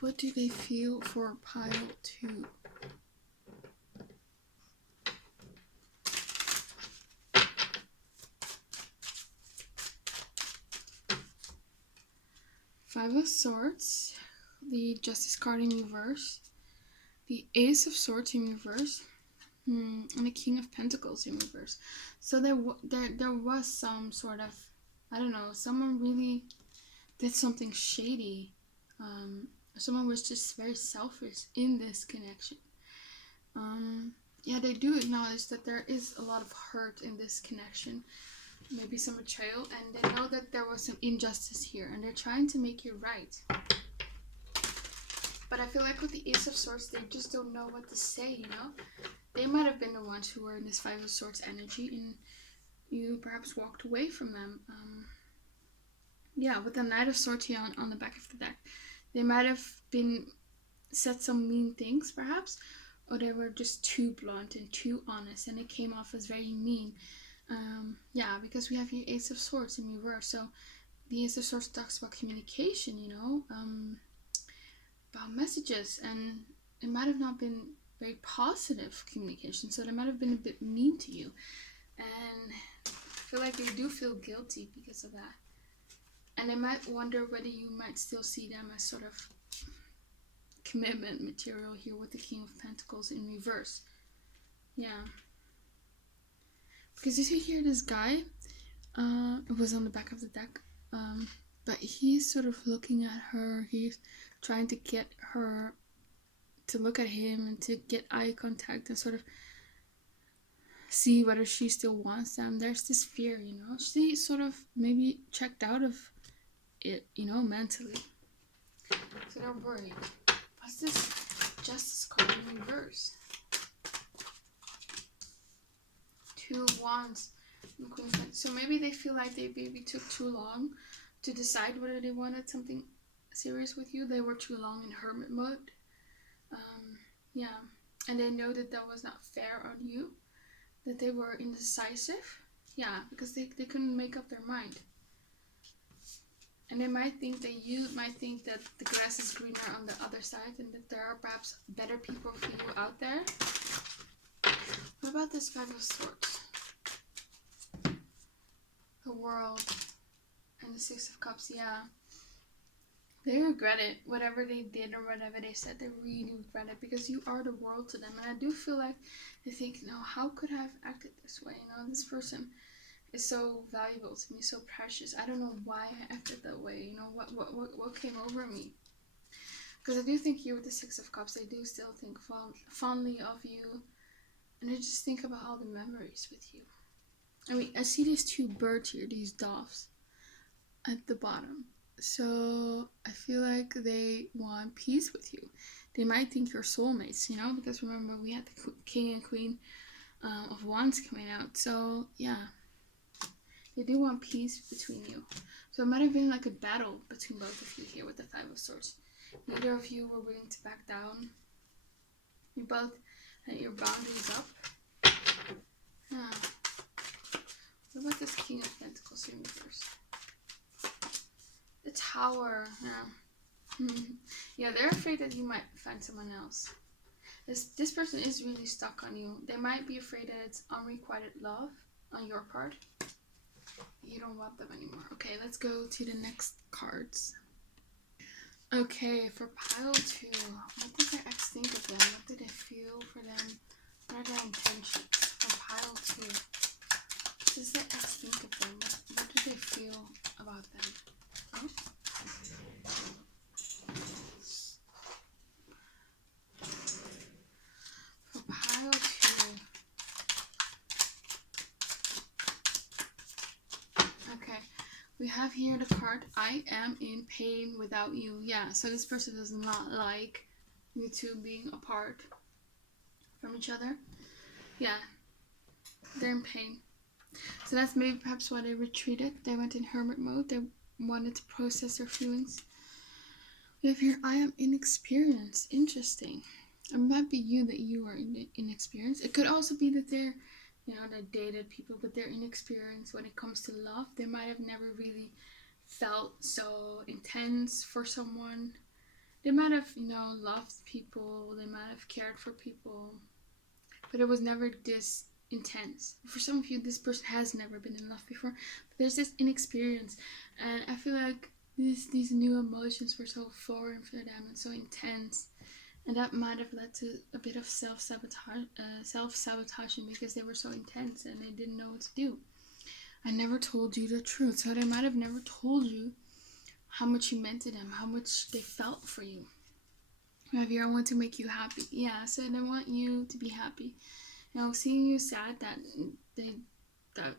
What do they feel for pile 2? Five of Swords, the Justice card in reverse, the Ace of Swords in reverse, and the King of Pentacles in reverse. So there was some sort of, I don't know, someone really did something shady. Someone was just very selfish in this connection. Yeah, they do acknowledge that there is a lot of hurt in this connection, maybe some betrayal, and they know that there was some injustice here, and they're trying to make it right. But I feel like with the Ace of Swords, they just don't know what to say, you know? They might have been the ones who were in this Five of Swords energy, and you perhaps walked away from them. Yeah, with the Knight of Swords here on the back of the deck. They might have been said some mean things, perhaps, or they were just too blunt and too honest, and it came off as very mean. Yeah, because we have here Ace of Swords in reverse, so the Ace of Swords talks about communication, you know, about messages, and it might have not been very positive communication, so they might have been a bit mean to you, and I feel like you do feel guilty because of that, and they might wonder whether you might still see them as sort of commitment material here with the King of Pentacles in reverse. Yeah, because you see here this guy, it was on the back of the deck, but he's sort of looking at her, he's trying to get her to look at him and to get eye contact and sort of see whether she still wants them. There's this fear, you know, she sort of maybe checked out of it, you know, mentally, so they're worried. What's this Justice card in reverse? Two of Wands. So maybe they feel like they maybe took too long to decide whether they wanted something serious with you. They were too long in hermit mode. Yeah, and they know that that was not fair on you, that they were indecisive. Yeah, because they couldn't make up their mind. And they might think that you might think that the grass is greener on the other side, and that there are perhaps better people for you out there. What about this Five of Swords? The World and the Six of Cups. Yeah, they regret it. Whatever they did or whatever they said, they really regret it, because you are the world to them. And I do feel like they think, no, how could I have acted this way? You know, this person is so valuable to me, so precious. I don't know why I acted that way. You know, what came over me? Because I do think here with the Six of Cups, they do still think fondly of you, and they just think about all the memories with you. I mean, I see these two birds here, these doves, at the bottom. So I feel like they want peace with you. They might think you're soulmates, you know, because remember we had the King and Queen of Wands coming out. So yeah, they do want peace between you. So it might have been like a battle between both of you here with the Five of Swords. Neither of you were willing to back down. You both had your boundaries up. Yeah. What about this King of Pentacles in reverse? The Tower. Yeah. Yeah, they're afraid that you might find someone else. This person is really stuck on you. They might be afraid that it's unrequited love on your part. You don't want them anymore. Okay, let's go to the next cards. Okay, for pile 2, what did their ex think of them? What did they feel for them? What are their intentions? For pile 2, what does their ex think of them? What do they feel about them? Oh. For pile 2. Okay, we have here the card, I am in pain without you. Yeah, so this person does not like you two being apart from each other. Yeah, they're in pain. So that's maybe perhaps why they retreated. They went in hermit mode. They wanted to process their feelings. We have here, I am inexperienced. Interesting. It might be you that you are inexperienced. It could also be that they're, you know, they dated people, but they're inexperienced when it comes to love. They might have never really felt so intense for someone. They might have, you know, loved people. They might have cared for people, but it was never this intense. For some of you, this person has never been in love before, but there's this inexperience, and I feel like these new emotions were so foreign for them and so intense, and that might have led to a bit of self-sabotaging because they were so intense and they didn't know what to do. I never told you the truth, so they might have never told you how much you meant to them, how much they felt for you. Maybe I want to make you happy. Yeah, so they want you to be happy. You know, seeing you sad, that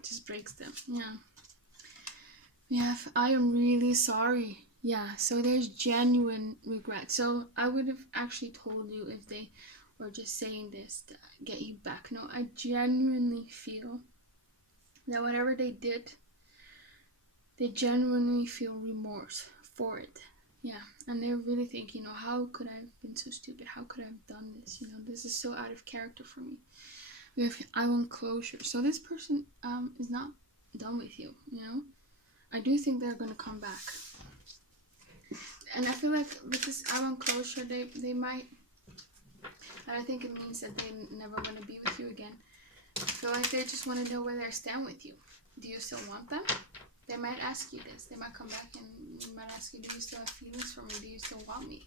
just breaks them. Yeah. Yeah, I am really sorry. Yeah, so there's genuine regret. So I would have actually told you if they were just saying this to get you back. No, I genuinely feel that whatever they did, they genuinely feel remorse for it. Yeah, and they really think, how could I have been so stupid? How could I have done this? This is so out of character for me. We have I want closure. So this person is not done with you. I do think they're gonna come back, and I feel like with this I want closure, they might, and I think it means that they never want to be with you again. I feel like they just want to know where they stand with you. Do you still want them? They might ask you this. They might come back and might ask you, do you still have feelings for me? Do you still want me?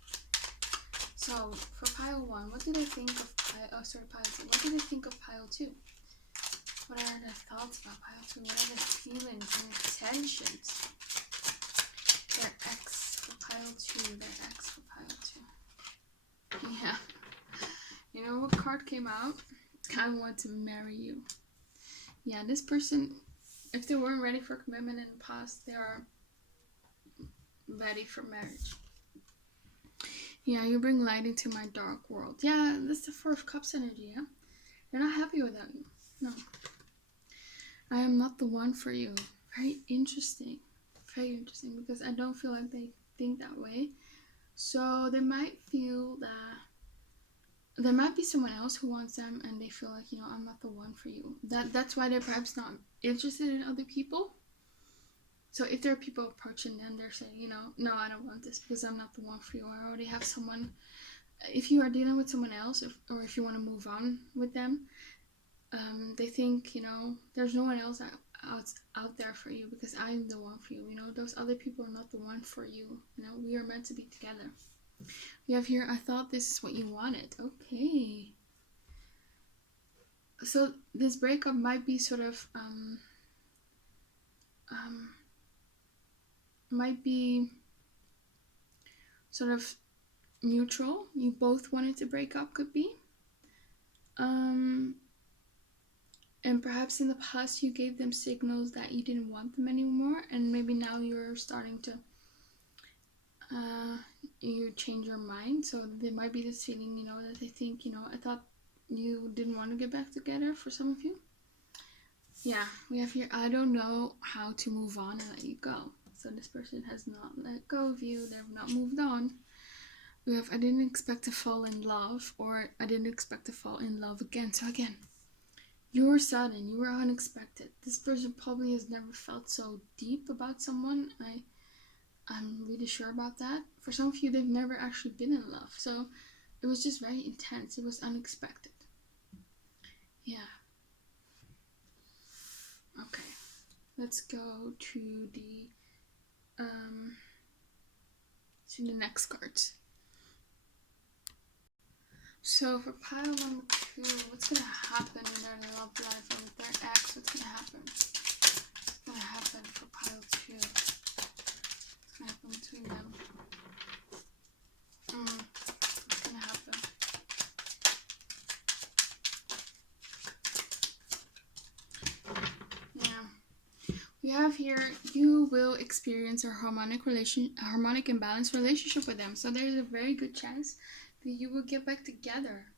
So for pile 1, what do they think of pile 2? What do they think of pile 2? What are their thoughts about pile 2? What are their feelings and intentions? Their ex for pile 2. Their ex for pile 2. Yeah. You know what card came out? I want to marry you. Yeah, this person, if they weren't ready for commitment in the past, they are ready for marriage. Yeah, you bring light into my dark world. Yeah, that's the Four of Cups energy, yeah? They're not happy without you. No. I am not the one for you. Very interesting. Very interesting, because I don't feel like they think that way. So they might feel that there might be someone else who wants them, and they feel like, I'm not the one for you. That's why they're perhaps not interested in other people. So if there are people approaching them, they're saying, no, I don't want this because I'm not the one for you. I already have someone. If you are dealing with someone else, or if you want to move on with them, they think, there's no one else out there for you because I'm the one for you. Those other people are not the one for you. We are meant to be together. We have here, I thought this is what you wanted. Okay. So this breakup might be sort of, might be sort of neutral. You both wanted to break up, could be. And perhaps in the past you gave them signals that you didn't want them anymore, and maybe now you're starting to you change your mind. So there might be this feeling, that they think, I thought you didn't want to get back together for some of you. Yeah, we have here, I don't know how to move on and let you go. So this person has not let go of you. They've not moved on. We have, I didn't expect to fall in love, or I didn't expect to fall in love again. So again, you were sudden, you were unexpected. This person probably has never felt so deep about someone. I'm really sure about that. For some of you, they've never actually been in love. So it was just very intense. It was unexpected. Yeah. Okay. Let's go to the next cards. So for pile number 2, what's gonna happen in their love life or with their ex? What's gonna happen? What's gonna happen for pile 2? What's gonna happen between them? What's gonna happen? Yeah. We have here, you will experience a harmonic and balanced relationship with them. So there's a very good chance that you will get back together.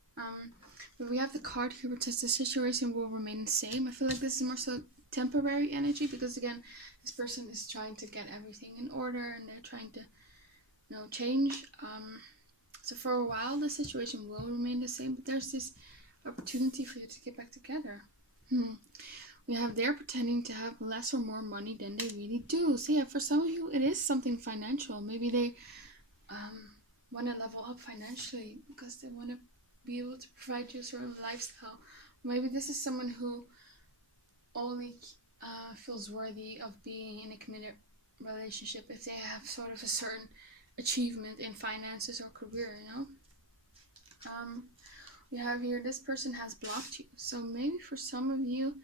But we have the card here which says the situation will remain the same. I feel like this is more so temporary energy, because again, this person is trying to get everything in order and they're trying to change. So for a while the situation will remain the same, but there's this opportunity for you to get back together. We have they're pretending to have less or more money than they really do. So yeah, for some of you it is something financial. Maybe they want to level up financially because they want to be able to provide you a certain lifestyle. Maybe this is someone who only feels worthy of being in a committed relationship if they have sort of a certain achievement in finances or career, we have here, this person has blocked you. So maybe for some of you,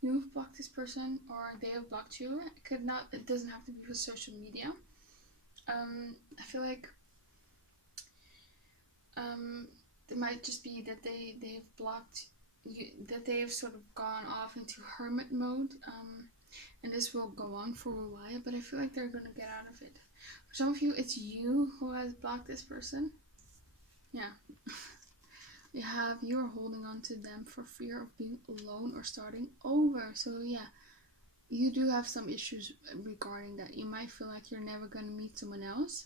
you've blocked this person or they have blocked you. It doesn't have to be for social media. I feel like it might just be that they've blocked you, that they've sort of gone off into hermit mode. And this will go on for a while, but I feel like they're gonna get out of it. For some of you, it's you who has blocked this person. Yeah. You're holding on to them for fear of being alone or starting over. So yeah, you do have some issues regarding that. You might feel like you're never gonna meet someone else.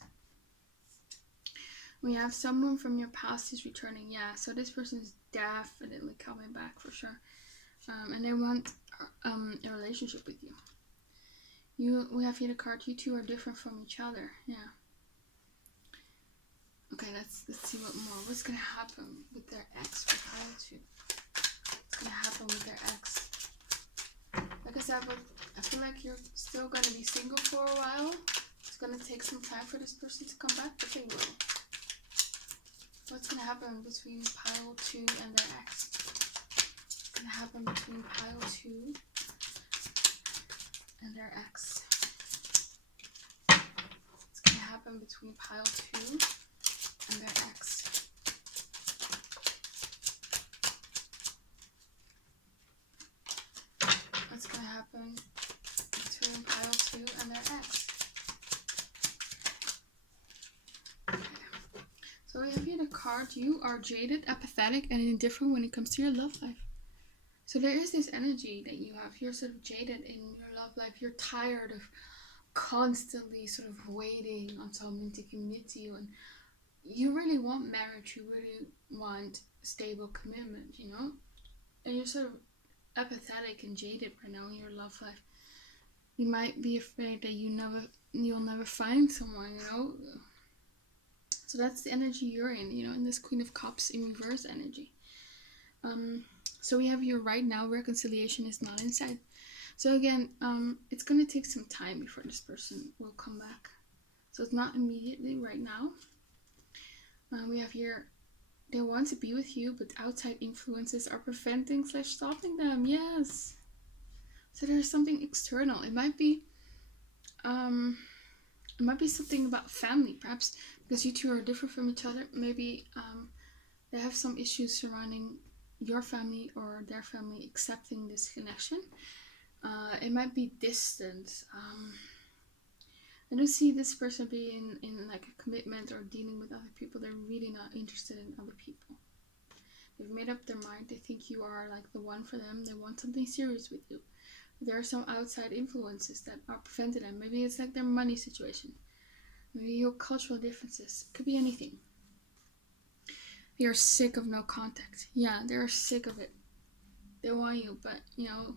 We have someone from your past is returning. Yeah, so this person is definitely coming back for sure. And they want a relationship with you. We have here the card, you two are different from each other. Yeah. Okay, let's see what more. What's gonna happen with their ex for pile 2? What's gonna happen with their ex? Like I said, I feel like you're still gonna be single for a while. It's gonna take some time for this person to come back, but they will. What's gonna happen between pile 2 and their ex? What's gonna happen between pile 2 and their ex? What's gonna happen between pile 2 and their ex? What's gonna happen between pile 2 and their ex? Okay. So we have here the card, you are jaded, apathetic, and indifferent when it comes to your love life. So there is this energy that you have. You're sort of jaded in your love life. You're tired of constantly sort of waiting on someone to commit to you, and you really want marriage. You really want stable commitment, you know? And you're sort of apathetic and jaded right now in your love life. You might be afraid that you'll never find someone, you know? So that's the energy you're in, you know, in this Queen of Cups in reverse energy. So we have here right now, reconciliation is not in sight. So again, it's going to take some time before this person will come back. So it's not immediately right now. We have here, they want to be with you, but outside influences are preventing / stopping them. Yes. So there's something external. It might be something about family, perhaps because you two are different from each other. Maybe they have some issues surrounding your family or their family accepting this connection. It might be distant. I don't see this person being in like a commitment or dealing with other people. They're really not interested in other people. They've made up their mind. They think you are like the one for them. They want something serious with you. There are some outside influences that are preventing them. Maybe it's like their money situation. Maybe your cultural differences. It could be anything. You're sick of no contact. Yeah, they're sick of it. They want you, but you know,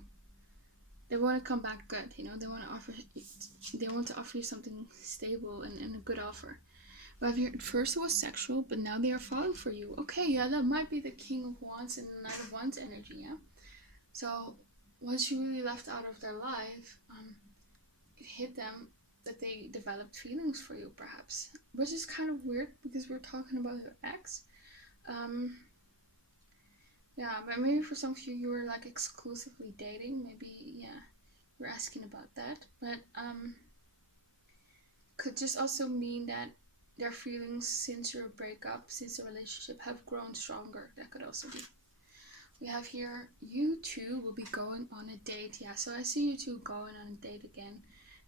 they want to come back good. You know, they want to offer you something stable and a good offer. But at first it was sexual, but now they are falling for you. Okay, yeah, that might be the King of Wands and the Knight of Wands energy. Yeah. So once you really left out of their life, it hit them that they developed feelings for you, perhaps, which is kind of weird because we're talking about your ex. Yeah, but maybe for some of you were like exclusively dating. Maybe, yeah, you're asking about that. But could just also mean that their feelings since your breakup, since the relationship, have grown stronger. That could also be. We have here, you two will be going on a date. Yeah, so I see you two going on a date again.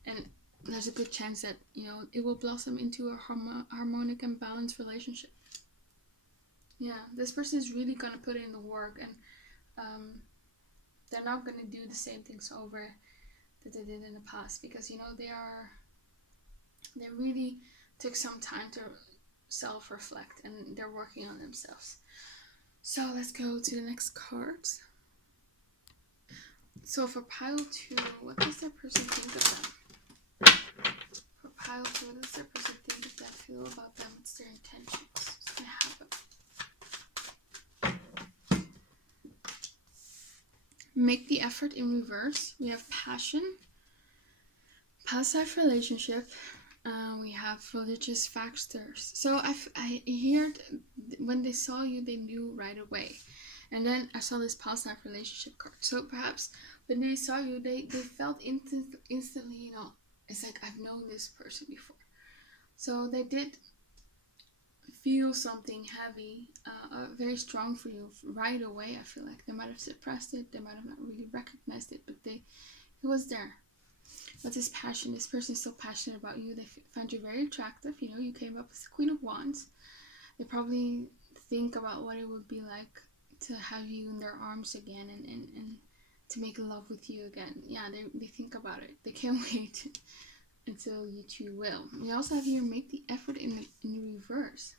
And there's a good chance that, you know, it will blossom into a harmonic and balanced relationship. Yeah, this person is really going to put in the work, and they're not going to do the same things over that they did in the past, because, you know, they really took some time to self-reflect, and they're working on themselves. So let's go to the next cards. So for pile 2, what does that person think of them? For pile 2, what does that person think of them, feel about them? What's their intentions? What's going to happen? Make the effort in reverse. We have passion, past life relationship. We have religious factors. So I heard when they saw you, they knew right away. And then I saw this past life relationship card. So perhaps when they saw you, they felt instantly, you know, it's like I've known this person before. So they did feel something heavy, very strong for you right away. I feel like they might have suppressed it, they might have not really recognized it, but it was there. But this passion, this person is so passionate about you, they find you very attractive. You know, you came up as the Queen of Wands. They probably think about what it would be like to have you in their arms again, and to make love with you again. Yeah, they think about it. They can't wait until you two will. We also have here make the effort in the reverse.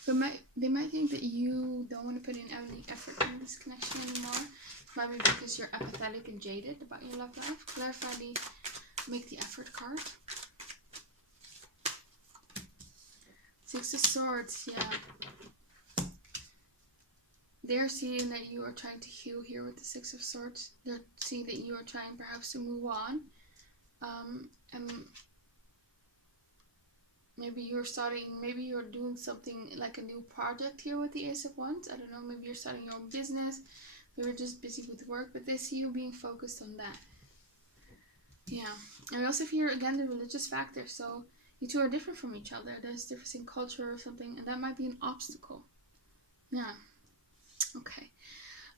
So they might think that you don't want to put in any effort in this connection anymore. Maybe because you're apathetic and jaded about your love life. Clarify the make the effort card. Six of Swords, yeah. They're seeing that you are trying to heal here with the Six of Swords. They're seeing that you are trying perhaps to move on. And maybe you're doing something like a new project here with the Ace of Wands. I don't know, maybe you're starting your own business. Maybe you're just busy with work, but they see you being focused on that. Yeah. And we also hear again the religious factor. So you two are different from each other. There's difference in culture or something, and that might be an obstacle. Yeah. Okay.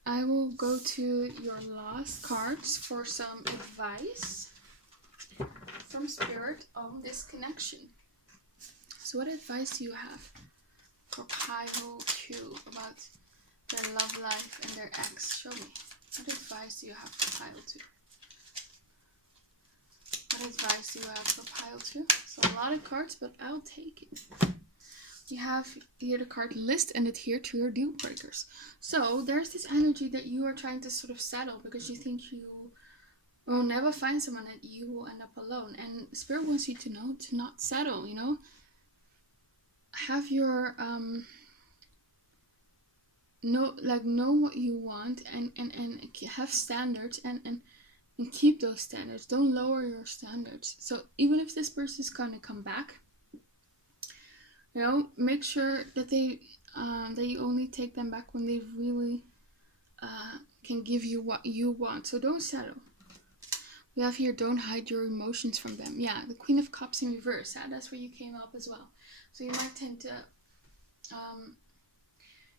I will go to your last cards for some advice from Spirit on this connection. So what advice do you have for Pile 2 about their love life and their ex? Show me. What advice do you have for Pile 2? What advice do you have for Pile 2? So a lot of cards, but I'll take it. You have here the card list and adhere to your deal breakers. So there's this energy that you are trying to sort of settle because you think you will never find someone, that you will end up alone. And Spirit wants you to know to not settle, you know. Have your know what you want, and have standards, and keep those standards. Don't lower your standards. So even if this person is gonna come back, you know, make sure that that you only take them back when they really can give you what you want. So don't settle. We have here, don't hide your emotions from them. Yeah, the Queen of Cups in reverse. Yeah, that's where you came up as well. So you might tend to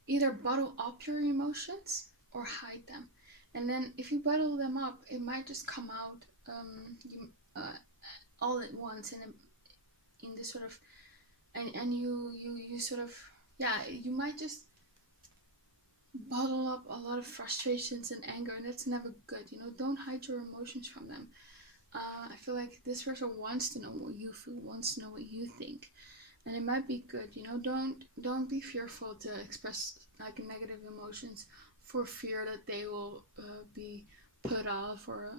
either bottle up your emotions or hide them. And then if you bottle them up, it might just come out all at once in this sort of, and you sort of, yeah, you might just bottle up a lot of frustrations and anger, and that's never good. You know, don't hide your emotions from them. I feel like this person wants to know what you feel, wants to know what you think, and it might be good. You know, don't be fearful to express like negative emotions for fear that they will be put off or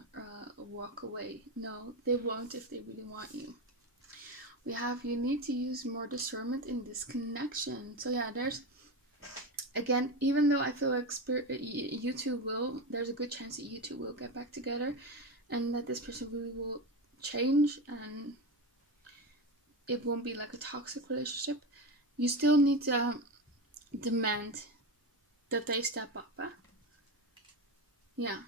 walk away. No, they won't if they really want you. We have, you need to use more discernment in this connection. So yeah, there's, again, even though I feel like you two will, there's a good chance that you two will get back together, and that this person really will change, and it won't be like a toxic relationship. You still need to demand that they step up. Yeah.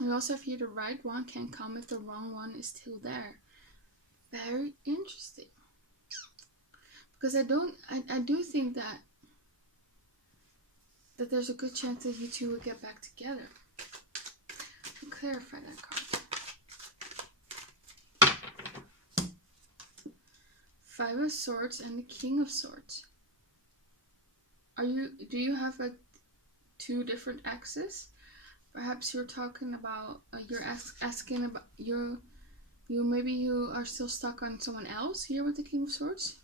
We also have here the right one can come if the wrong one is still there. Very interesting. Because I do think that there's a good chance that you two will get back together. I'll clarify that card. Five of Swords and the King of Swords. Do you have like two different exes? Perhaps you're talking about you're asking about maybe you are still stuck on someone else here with the King of Swords,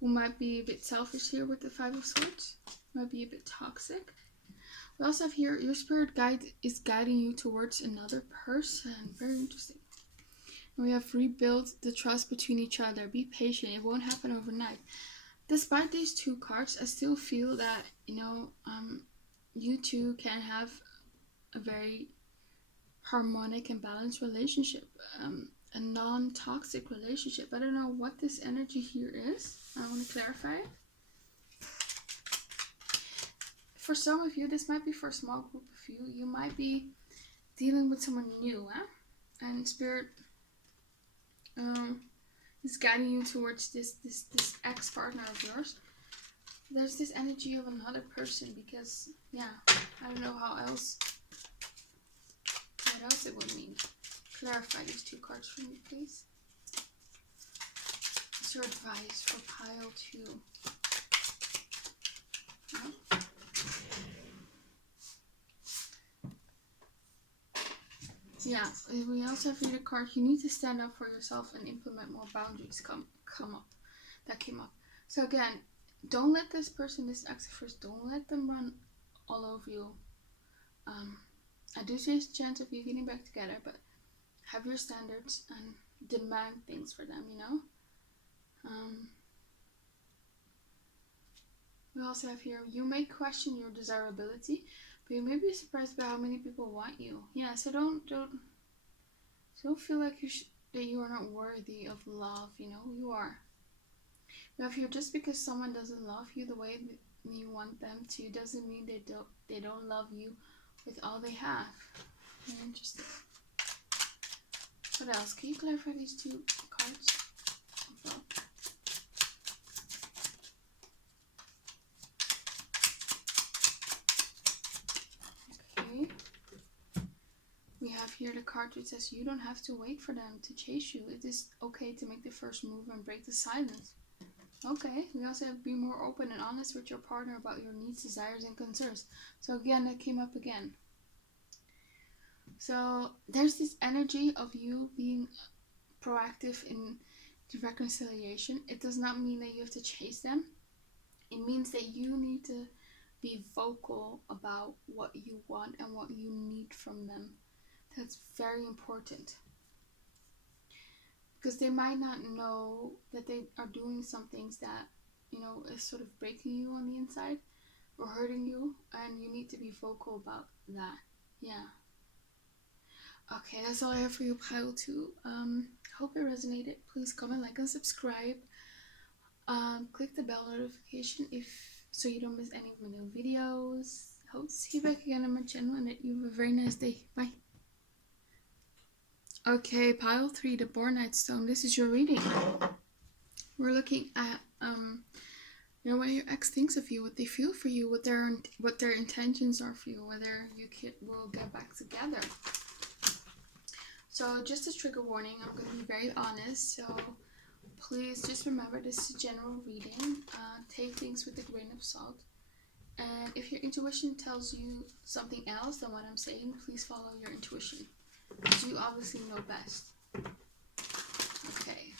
who might be a bit selfish here with the Five of Swords, might be a bit toxic. We also have here your spirit guide is guiding you towards another person. Very interesting. And we have rebuilt the trust between each other. Be patient, it won't happen overnight. Despite these two cards, I still feel that, you know, you two can have a very harmonic and balanced relationship, a non-toxic relationship. I don't know what this energy here is. I want to clarify it. For some of you, this might be for a small group of you. You might be dealing with someone new, and Spirit, is guiding you towards this ex-partner of yours. There's this energy of another person because, yeah, I don't know what else it would mean. Clarify these two cards for me, please. What's your advice for pile 2? Oh. Yeah, we also have here the card, you need to stand up for yourself and implement more boundaries come up. That came up. So again, don't let this person, this ex of yours, don't let them run all over you. I do see a chance of you getting back together, but have your standards and demand things for them, you know? We also have here, you may question your desirability, but you may be surprised by how many people want you. Yeah, so don't feel like that you are not worthy of love, you know? You are. We have here, just because someone doesn't love you the way that you want them to, doesn't mean they don't love you with all they have. Very interesting. What else? Can you clarify these two cards? Okay. We have here the card which says you don't have to wait for them to chase you. It is okay to make the first move and break the silence. Okay, we also have be more open and honest with your partner about your needs, desires, and concerns. So again, that came up again. So there's this energy of you being proactive in the reconciliation. It does not mean that you have to chase them. It means that you need to be vocal about what you want and what you need from them. That's very important. Because they might not know that they are doing some things that, you know, is sort of breaking you on the inside or hurting you, and you need to be vocal about that. Yeah. Okay, that's all I have for you, pile 2. Hope it resonated. Please comment, like, and subscribe. Click the bell notification so you don't miss any of my new videos. Hope to see you back again on my channel and that you have a very nice day. Bye. Okay, pile 3, the Bornet stone. This is your reading. We're looking at you know, what your ex thinks of you, what they feel for you, what their intentions are for you, whether you will get back together. So just a trigger warning, I'm going to be very honest, so please just remember this is a general reading. Take things with a grain of salt. And if your intuition tells you something else than what I'm saying, please follow your intuition, because you obviously know best. Okay.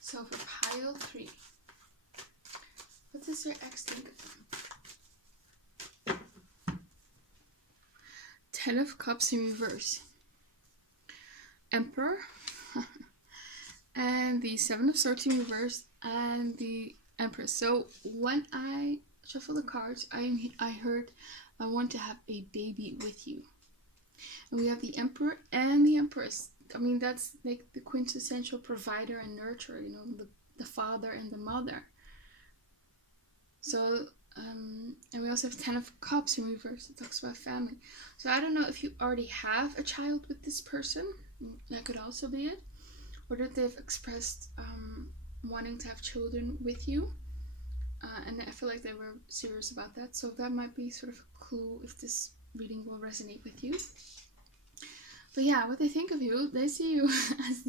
So for pile 3, what does your ex think of them? 10 of Cups in reverse, Emperor, and the 7 of Swords in reverse, and the Empress. So when I shuffle the cards, I heard I want to have a baby with you. And we have the Emperor and the Empress. I mean, that's like the quintessential provider and nurturer, you know, the father and the mother. So and we also have 10 of Cups in reverse. It talks about family. So I don't know if you already have a child with this person. That could also be it. Or that they've expressed wanting to have children with you. And I feel like they were serious about that. So that might be sort of a clue if this reading will resonate with you. But yeah, what they think of you, they see you as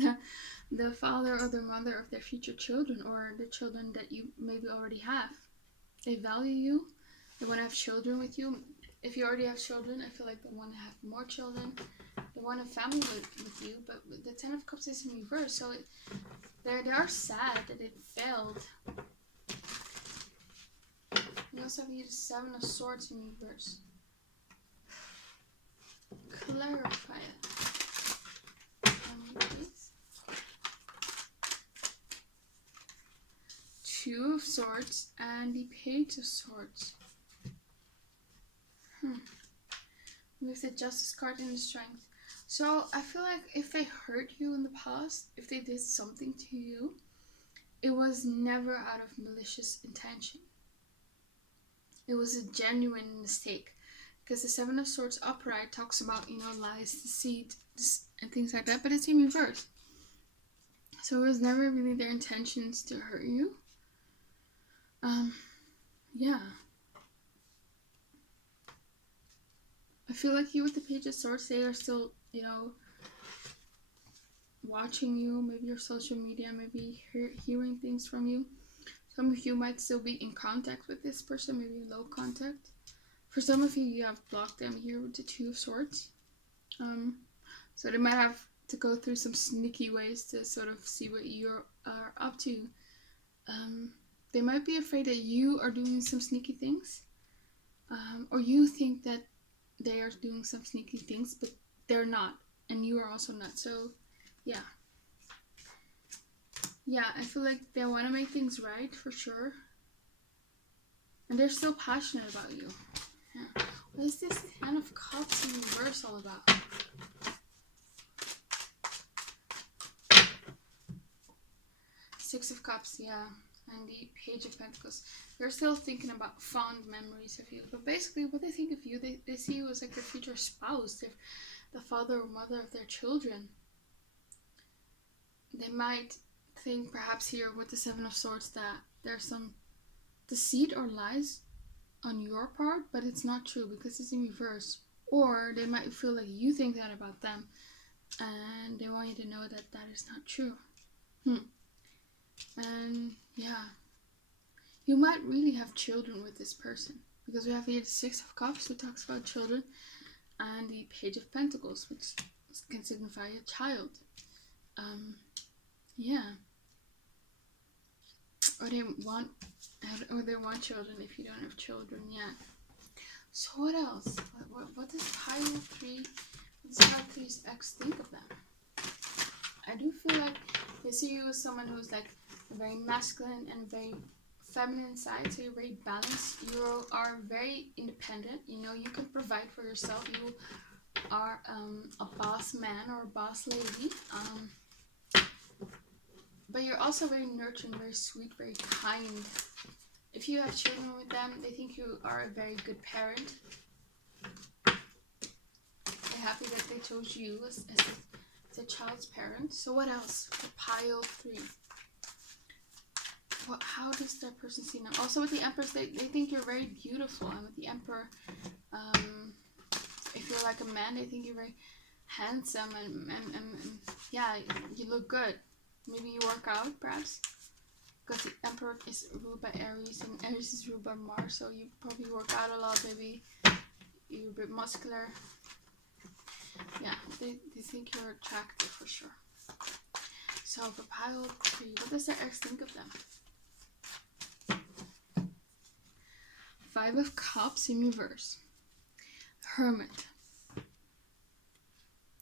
the father or the mother of their future children, or the children that you maybe already have. They value you. They want to have children with you. If you already have children, I feel like they want to have more children. They want a family with you. But the 10 of Cups is in reverse, so they are sad that it failed. We also have here the 7 of Swords in reverse. Clarify it. Please. 2 of Swords and the Page of Swords. With the Justice card and the Strength. So I feel like if they hurt you in the past, if they did something to you, it was never out of malicious intention. It was a genuine mistake. because the Seven of Swords upright talks about, you know, lies, deceit, and things like that, but it's in reverse. So it was never really their intentions to hurt you. Yeah. I feel like you with the Page of Swords, they are still, you know, watching you, maybe your social media, maybe hearing things from you. Some of you might still be in contact with this person, maybe low contact. For some of you, you have blocked them here with the Two of Swords. So they might have to go through some sneaky ways to sort of see what you are up to. They might be afraid that you are doing some sneaky things. Or you think that they are doing some sneaky things, but they're not. And you are also not. So, yeah. Yeah, I feel like they want to make things right, for sure. And they're still passionate about you. Yeah. What is this Ten of Cups in reverse all about? Six of Cups, yeah. And the Page of Pentacles. They're still thinking about fond memories of you. But basically, what they think of you, they see you as like their future spouse, the father or mother of their children. They might think, perhaps here with the Seven of Swords, that there's some deceit or lies on your part, but it's not true because it's in reverse. Or they might feel like you think that about them, and they want you to know that that is not true. And yeah, you might really have children with this person, because we have here the Six of Cups, who talks about children, and the Page of Pentacles, which can signify a child. Yeah. Or they want children if you don't have children yet. So what else? What does pile 3? What does pile 3's ex think of them? I do feel like they see you as someone who's like very masculine and very feminine side, so you're very balanced. You are very independent. You know, you can provide for yourself. You are a boss man or a boss lady. But you're also very nurturing, very sweet, very kind. If you have children with them, they think you are a very good parent. They're happy that they chose you as a child's parent. So what else for pile 3? How does that person see now? Also with the Empress, they think you're very beautiful. And with the Emperor, if you're like a man, they think you're very handsome and yeah, you look good. Maybe you work out, perhaps, because the Emperor is ruled by Aries and Aries is ruled by Mars, so you probably work out a lot. Maybe you're a bit muscular. Yeah, they think you're attractive for sure. So for pile 3, what does their ex think of them? 5 of Cups in reverse. Hermit.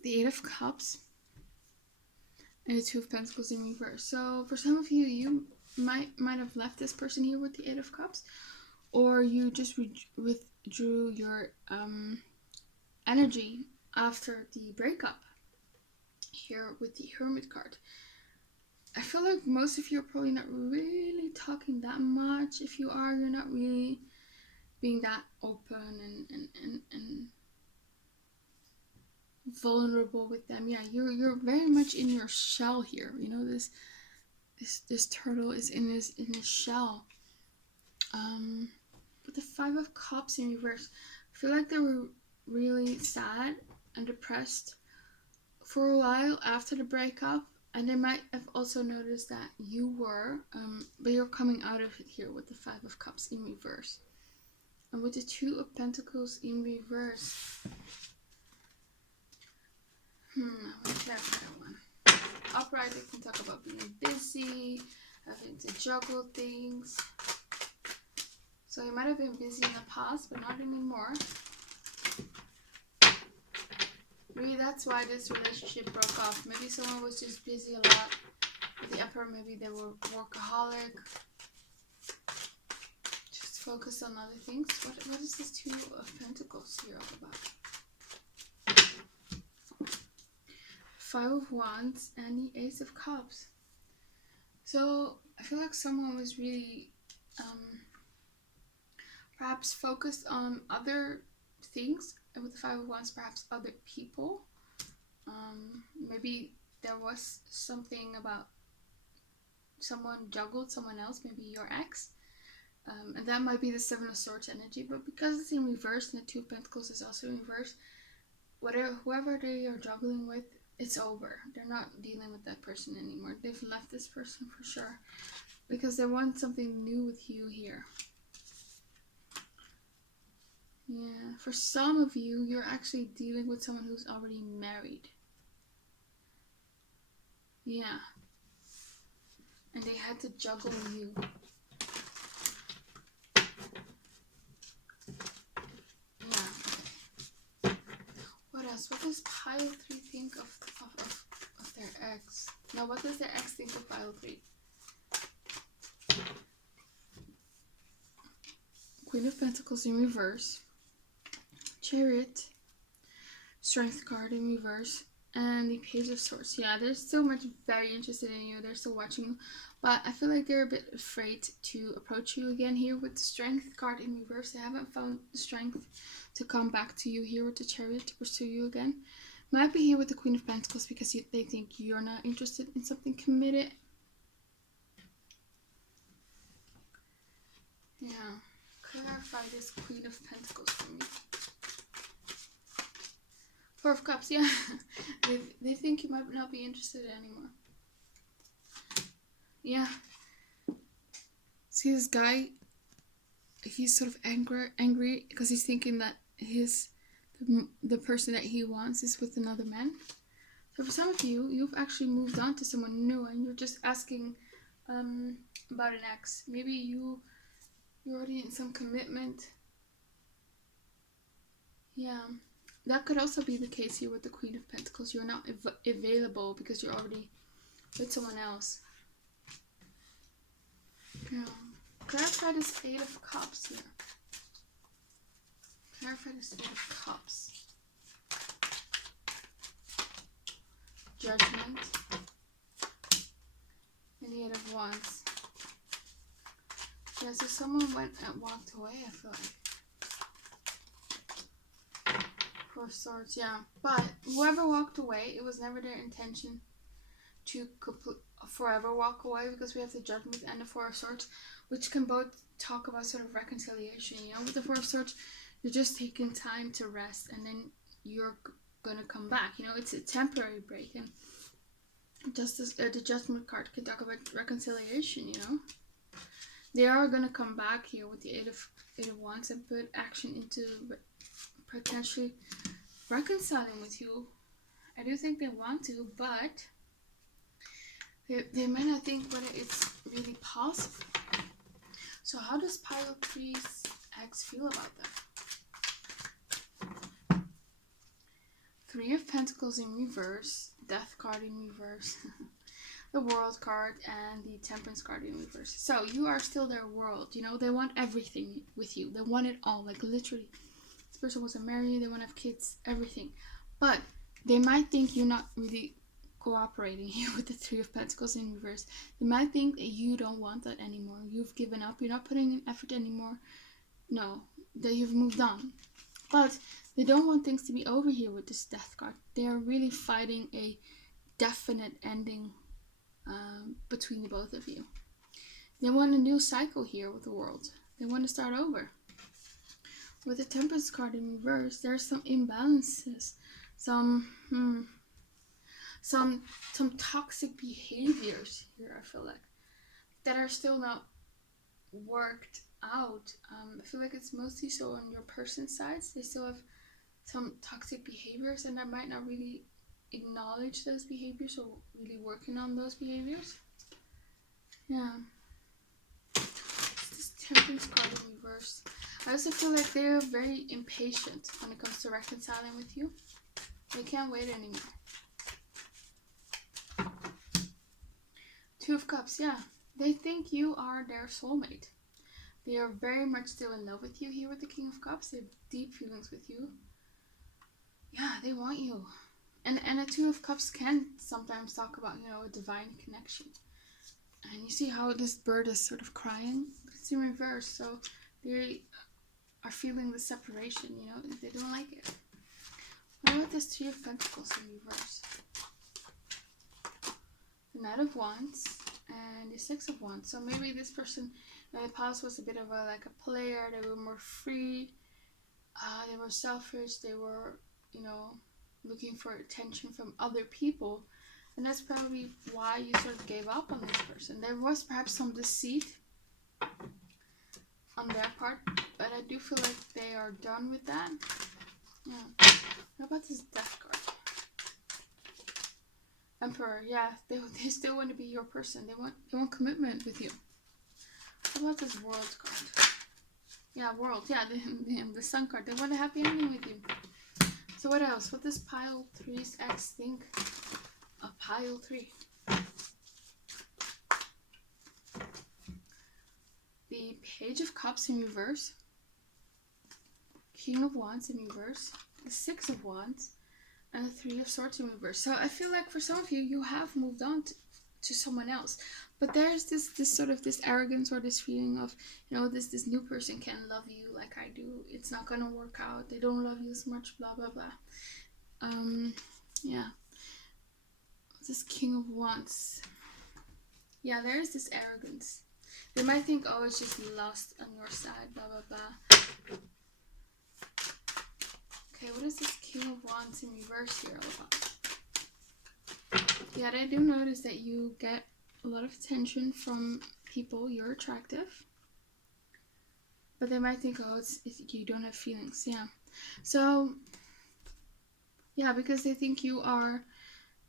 The 8 of Cups. And the Two of Pentacles in reverse. So for some of you, you might have left this person here with the 8 of Cups, or you just withdrew your energy after the breakup here with the Hermit card. I feel like most of you are probably not really talking that much. If you are, you're not really being that open and vulnerable with them. Yeah, you're very much in your shell here. You know, this turtle is in his shell. With the 5 of Cups in reverse, I feel like they were really sad and depressed for a while after the breakup, and they might have also noticed that you were, but you're coming out of it here with the 5 of Cups in reverse. And with the 2 of Pentacles in reverse, I want to clarify one. Upright, they can talk about being busy, having to juggle things. So you might have been busy in the past, but not anymore. Maybe that's why this relationship broke off. Maybe someone was just busy a lot. With the Emperor, maybe they were workaholic. Just focused on other things. What is this 2 of Pentacles here all about? 5 of Wands and the Ace of Cups. So I feel like someone was really perhaps focused on other things. And with the Five of Wands, perhaps other people. Maybe there was something about someone juggled someone else, maybe your ex. And that might be the Seven of Swords energy, but because it's in reverse and the Two of Pentacles is also in reverse, whoever they are juggling with, it's over. They're not dealing with that person anymore. They've left this person for sure, because they want something new with you here. Yeah, for some of you, you're actually dealing with someone who's already married. Yeah. And they had to juggle you. Yeah. What else? What does pile 3 think of their ex? Now, what does their ex think of pile 3? Queen of Pentacles in reverse. Chariot. Strength card in reverse. And the Page of Swords. Yeah, they're still very interested in you. They're still watching you. But I feel like they're a bit afraid to approach you again here with the Strength card in reverse. They haven't found the strength to come back to you here with the Chariot to pursue you again. Might be here with the Queen of Pentacles because they think you're not interested in something committed. Yeah. Clarify this Queen of Pentacles for me. Four of Cups, yeah. they think you might not be interested anymore. Yeah. See this guy? He's sort of angry because he's thinking that the person that he wants is with another man. So for some of you, you've actually moved on to someone new and you're just asking about an ex. Maybe you're already in some commitment. Yeah. That could also be the case here with the Queen of Pentacles. You're not available because you're already with someone else. Yeah. Clarify this Eight of Cups here. Clarify this Eight of Cups. Judgment. And the Eight of Wands. Yeah, so someone went and walked away, I feel like. Four of Swords, yeah. But whoever walked away, it was never their intention to forever walk away, because we have the Judgment and the Four of Swords, which can both talk about sort of reconciliation. You know, with the Four of Swords, you're just taking time to rest and then you're gonna come back. You know, it's a temporary break. And just the Judgment card can talk about reconciliation, you know. They are gonna come back here with the Eight of Wands and put action into potentially reconciling with you. I do think they want to, but they might not think whether it's really possible. So how does Pile 3's ex feel about that? Three of Pentacles in reverse, Death card in reverse, the World card, and the Temperance card in reverse. So you are still their world, you know. They want everything with you. They want it all, like literally. This person wants to marry you, they want to have kids, everything. But they might think you're not really cooperating here with the Three of Pentacles in reverse. They might think that you don't want that anymore. You've given up. You're not putting in effort anymore. No, that you've moved on. But they don't want things to be over here with this Death card. They are really fighting a definite ending between the both of you. They want a new cycle here with the World. They want to start over. With the Temperance card in reverse, there's some imbalances. Some toxic behaviors here, I feel like, that are still not worked out. I feel like it's mostly so on your person's sides. They still have some toxic behaviors and they might not really acknowledge those behaviors or really working on those behaviors. Yeah. This Temperance card in reverse. I also feel like they're very impatient when it comes to reconciling with you. They can't wait anymore. Two of Cups, yeah. They think you are their soulmate. They are very much still in love with you here with the King of Cups. They have deep feelings with you. Yeah, they want you. And a Two of Cups can sometimes talk about, you know, a divine connection. And you see how this bird is sort of crying? It's in reverse, so they are feeling the separation, you know, they don't like it. What about this Three of Pentacles in reverse? The Knight of Wands and the Six of Wands. So maybe this person in the past was a bit of a like a player. They were more free. They were selfish. They were, you know, looking for attention from other people. And that's probably why you sort of gave up on this person. There was perhaps some deceit on their part, but I do feel like they are done with that. Yeah. What about this Death card? Emperor. Yeah, they still want to be your person. They want commitment with you. What about this World card? Yeah, World. Yeah, the Sun card. They want a happy ending with you. So what else? What does pile 3's ex think of pile 3? The Page of Cups in reverse. King of Wands in reverse. The Six of Wands. And the Three of Swords in reverse. So I feel like for some of you, you have moved on to someone else. But there's this sort of this arrogance or this feeling of, you know, this new person can't love you like I do. It's not gonna work out. They don't love you as much, blah, blah, blah. Yeah. This King of Wands. Yeah, there is this arrogance. They might think, oh, it's just lust on your side, blah, blah, blah. Okay, what is this King of Wands in reverse here all about? Yeah, I do notice that you get a lot of attention from people. You're attractive. But they might think, oh, it's you don't have feelings. Yeah. So, yeah, because they think you are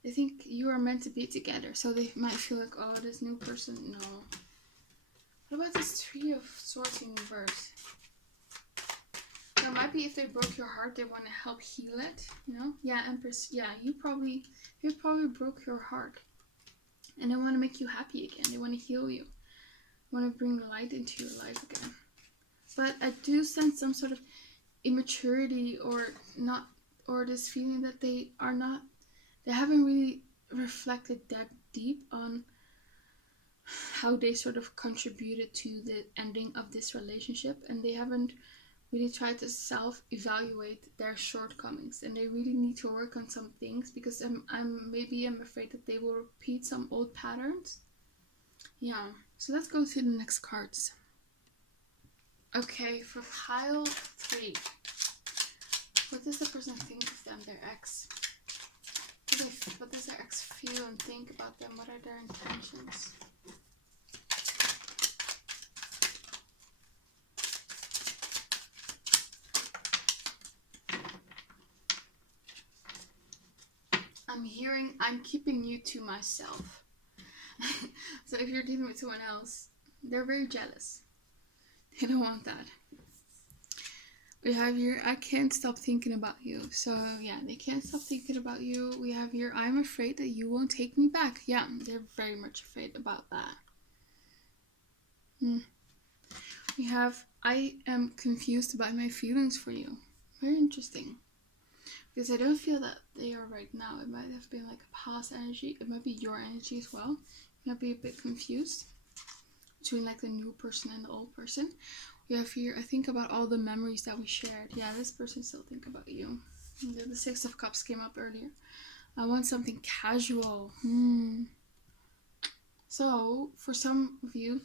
meant to be together. So they might feel like, oh, this new person, no. What about this Three of Swords in reverse? It might be if they broke your heart, they want to help heal it, you know? Yeah, Empress, yeah, you probably broke your heart. And they want to make you happy again. They want to heal you. They want to bring light into your life again. But I do sense some sort of immaturity or this feeling that they haven't really reflected that deep on how they sort of contributed to the ending of this relationship, and they haven't really try to self-evaluate their shortcomings, and they really need to work on some things because I'm afraid that they will repeat some old patterns. Yeah, so let's go to the next cards. Okay, for pile 3, what does the person think of them, their ex? What does their ex feel and think about them? What are their intentions? I'm keeping you to myself. So if you're dealing with someone else, they're very jealous. They don't want that. We have here, I can't stop thinking about you. So yeah, they can't stop thinking about you. We have here, I'm afraid that you won't take me back. Yeah, they're very much afraid about that. We have, I am confused about my feelings for you. Very interesting. Because I don't feel that they are right now. It might have been like a past energy. It might be your energy as well. You might be a bit confused between like the new person and the old person. We have here, I think about all the memories that we shared. Yeah, this person still think about you. The Six of Cups came up earlier. I want something casual. So, for some of you,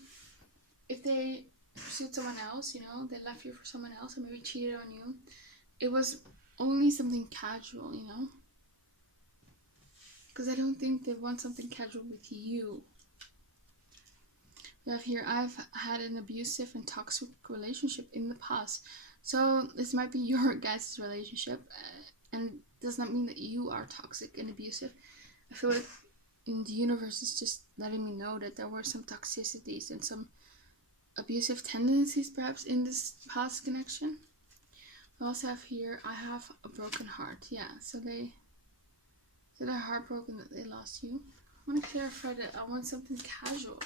if they pursued someone else, you know, they left you for someone else and maybe cheated on you, it was only something casual, you know? Because I don't think they want something casual with you. We have here, I've had an abusive and toxic relationship in the past. So this might be your guys' relationship, and does not mean that you are toxic and abusive. I feel like in the universe is just letting me know that there were some toxicities and some abusive tendencies perhaps in this past connection. We also have here, I have a broken heart. Yeah, so they're heartbroken that they lost you. I want to clarify that I want something casual.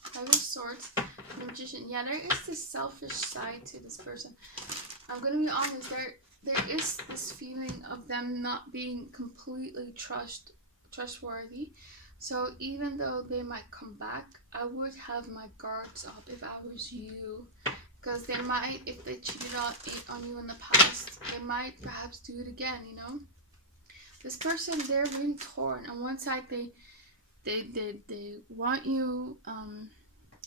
Five of Swords, the Magician. Yeah, there is this selfish side to this person. I'm gonna be honest, there is this feeling of them not being completely trustworthy, So even though they might come back, I would have my guards up if I was you. Because they might, if they cheated on you in the past, they might perhaps do it again, you know? This person, they're really torn. On one side, they want you,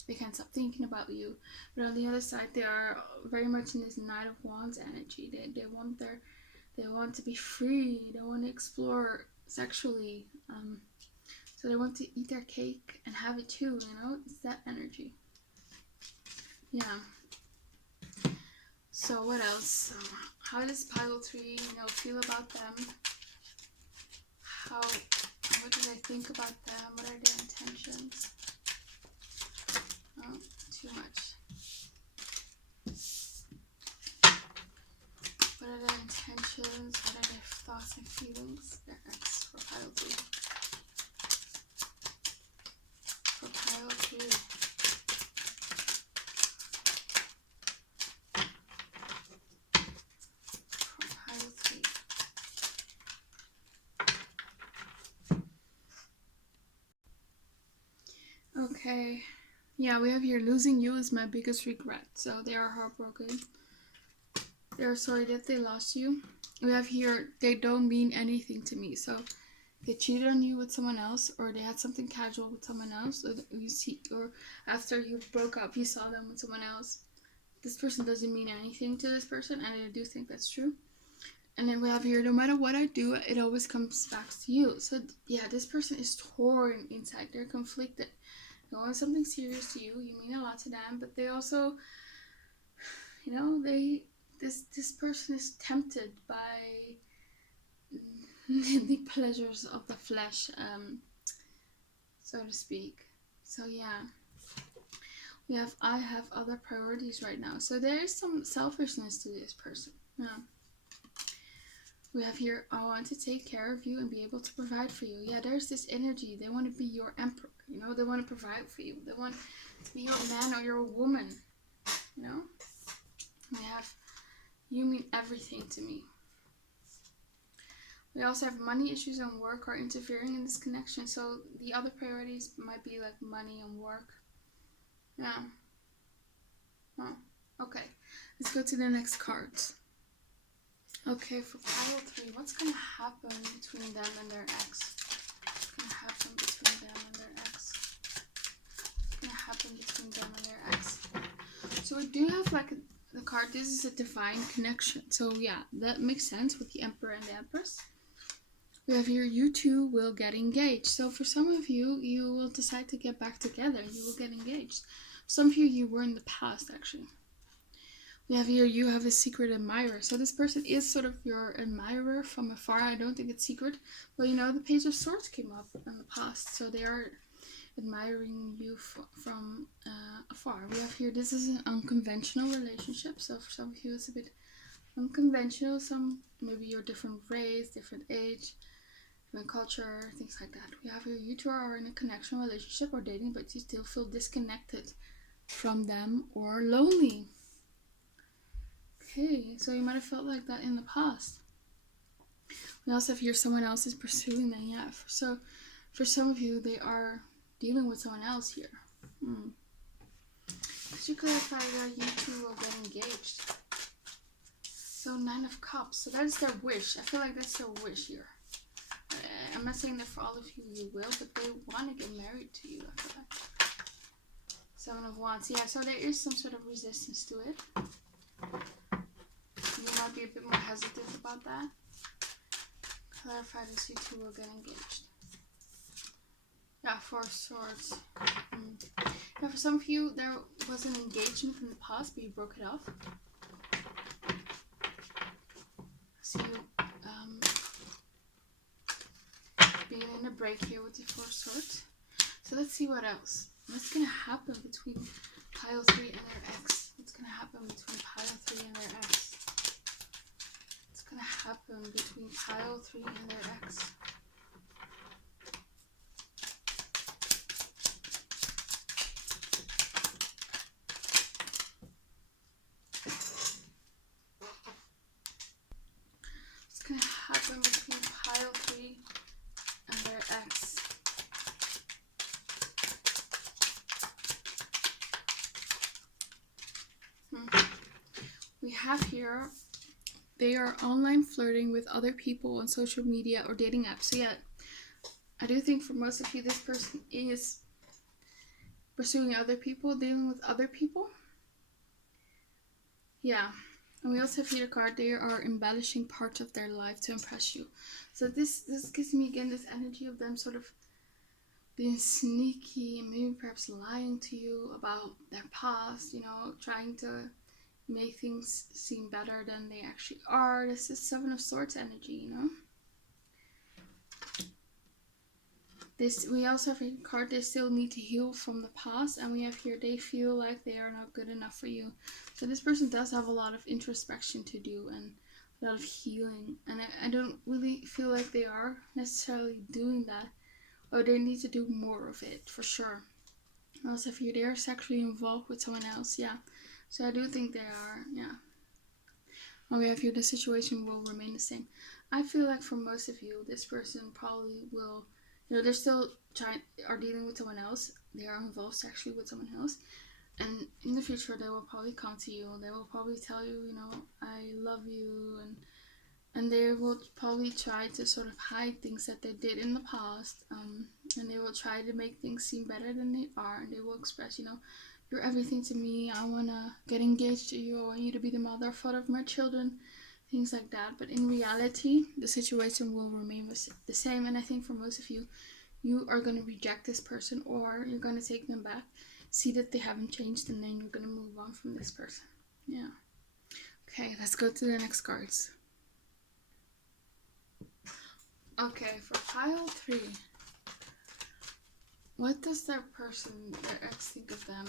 they can't stop thinking about you. But on the other side, they are very much in this Knight of Wands energy. They want to be free. They want to explore sexually. So they want to eat their cake and have it too, you know? It's that energy. Yeah. So what else? How does pile 3, feel about them? What do they think about them? What are their intentions? Oh, too much. What are their intentions? What are their thoughts and feelings? Their ex for pile 3. For pile 3. Okay, yeah, we have here losing you is my biggest regret. So they are heartbroken. They're sorry that they lost you. We have here they don't mean anything to me. So they cheated on you with someone else, or they had something casual with someone else, or after you broke up, you saw them with someone else. This person doesn't mean anything to this person, and I do think that's true. And then we have here, no matter what I do, it always comes back to you. So yeah, this person is torn inside. They're conflicted. They want something serious to you. You mean a lot to them, but they also, this person is tempted by the pleasures of the flesh, so to speak. So yeah, I have other priorities right now. So there is some selfishness to this person. Yeah. We have here, I want to take care of you and be able to provide for you. Yeah, there's this energy. They want to be your emperor. They want to provide for you. They want to be your man or your woman. We have, you mean everything to me. We also have money issues and work are interfering in this connection. So the other priorities might be like money and work. Yeah. Oh, okay. Let's go to the next cards. Okay, for pile 3, what's going to happen between them and their ex? What's going to happen between them and their ex? What's going to happen between them and their ex? So we do have the card, this is a divine connection. So yeah, that makes sense with the Emperor and the Empress. We have here, you two will get engaged. So for some of you, you will decide to get back together. You will get engaged. Some of you were in the past, actually. We have here, you have a secret admirer. So this person is sort of your admirer from afar. I don't think it's secret. But the Page of Swords came up in the past. So they are admiring you from afar. We have here, this is an unconventional relationship. So for some of you, it's a bit unconventional. Maybe you're different race, different age, different culture, things like that. We have here, you two are in a connection, relationship, or dating, but you still feel disconnected from them or lonely. Okay, so you might have felt like that in the past. We also have here, someone else is pursuing them. Yeah, so for some of you, they are dealing with someone else here. Could you clarify that you two will get engaged? So 9 of Cups. So that is their wish. I feel like that's their wish here. I'm not saying that for all of you, you will, but they want to get married to you. I feel like 7 of Wands. Yeah, so there is some sort of resistance to it. You might be a bit more hesitant about that. Clarify this, you two will get engaged. Yeah, 4 of Swords. Yeah, for some of you, there was an engagement in the past, but you broke it off. So you being in a break here with the 4 of Swords. So let's see what else. What's going to happen between pile 3 and their ex? What's going to happen between pile 3 and their ex? What's going to happen between pile 3 and their ex? What's going to happen between pile 3 and their ex? have here, they are online flirting with other people on social media or dating apps. So yeah, I do think for most of you, this person is pursuing other people, dealing with other people. Yeah. And we also have here the card, they are embellishing parts of their life to impress you. So this gives me again this energy of them sort of being sneaky and maybe perhaps lying to you about their past, trying to make things seem better than they actually are. This is Seven of Swords energy, We also have a card, they still need to heal from the past, and we have here, they feel like they are not good enough for you. So this person does have a lot of introspection to do and a lot of healing, and I don't really feel like they are necessarily doing that, or they need to do more of it, for sure. Also, if you're there sexually involved with someone else, yeah. So I do think they are, yeah. And we have here, the situation will remain the same. I feel like for most of you, this person probably will, they're still are dealing with someone else. They are involved sexually with someone else. And in the future, they will probably come to you. They will probably tell you, I love you. And they will probably try to sort of hide things that they did in the past. And they will try to make things seem better than they are. And they will express, you're everything to me. I want to get engaged to you. I want you to be the mother or father of my children. Things like that. But in reality, the situation will remain the same. And I think for most of you, you are going to reject this person, or you're going to take them back, see that they haven't changed, and then you're going to move on from this person. Yeah. Okay, let's go to the next cards. Okay, for pile 3. What does their ex think of them?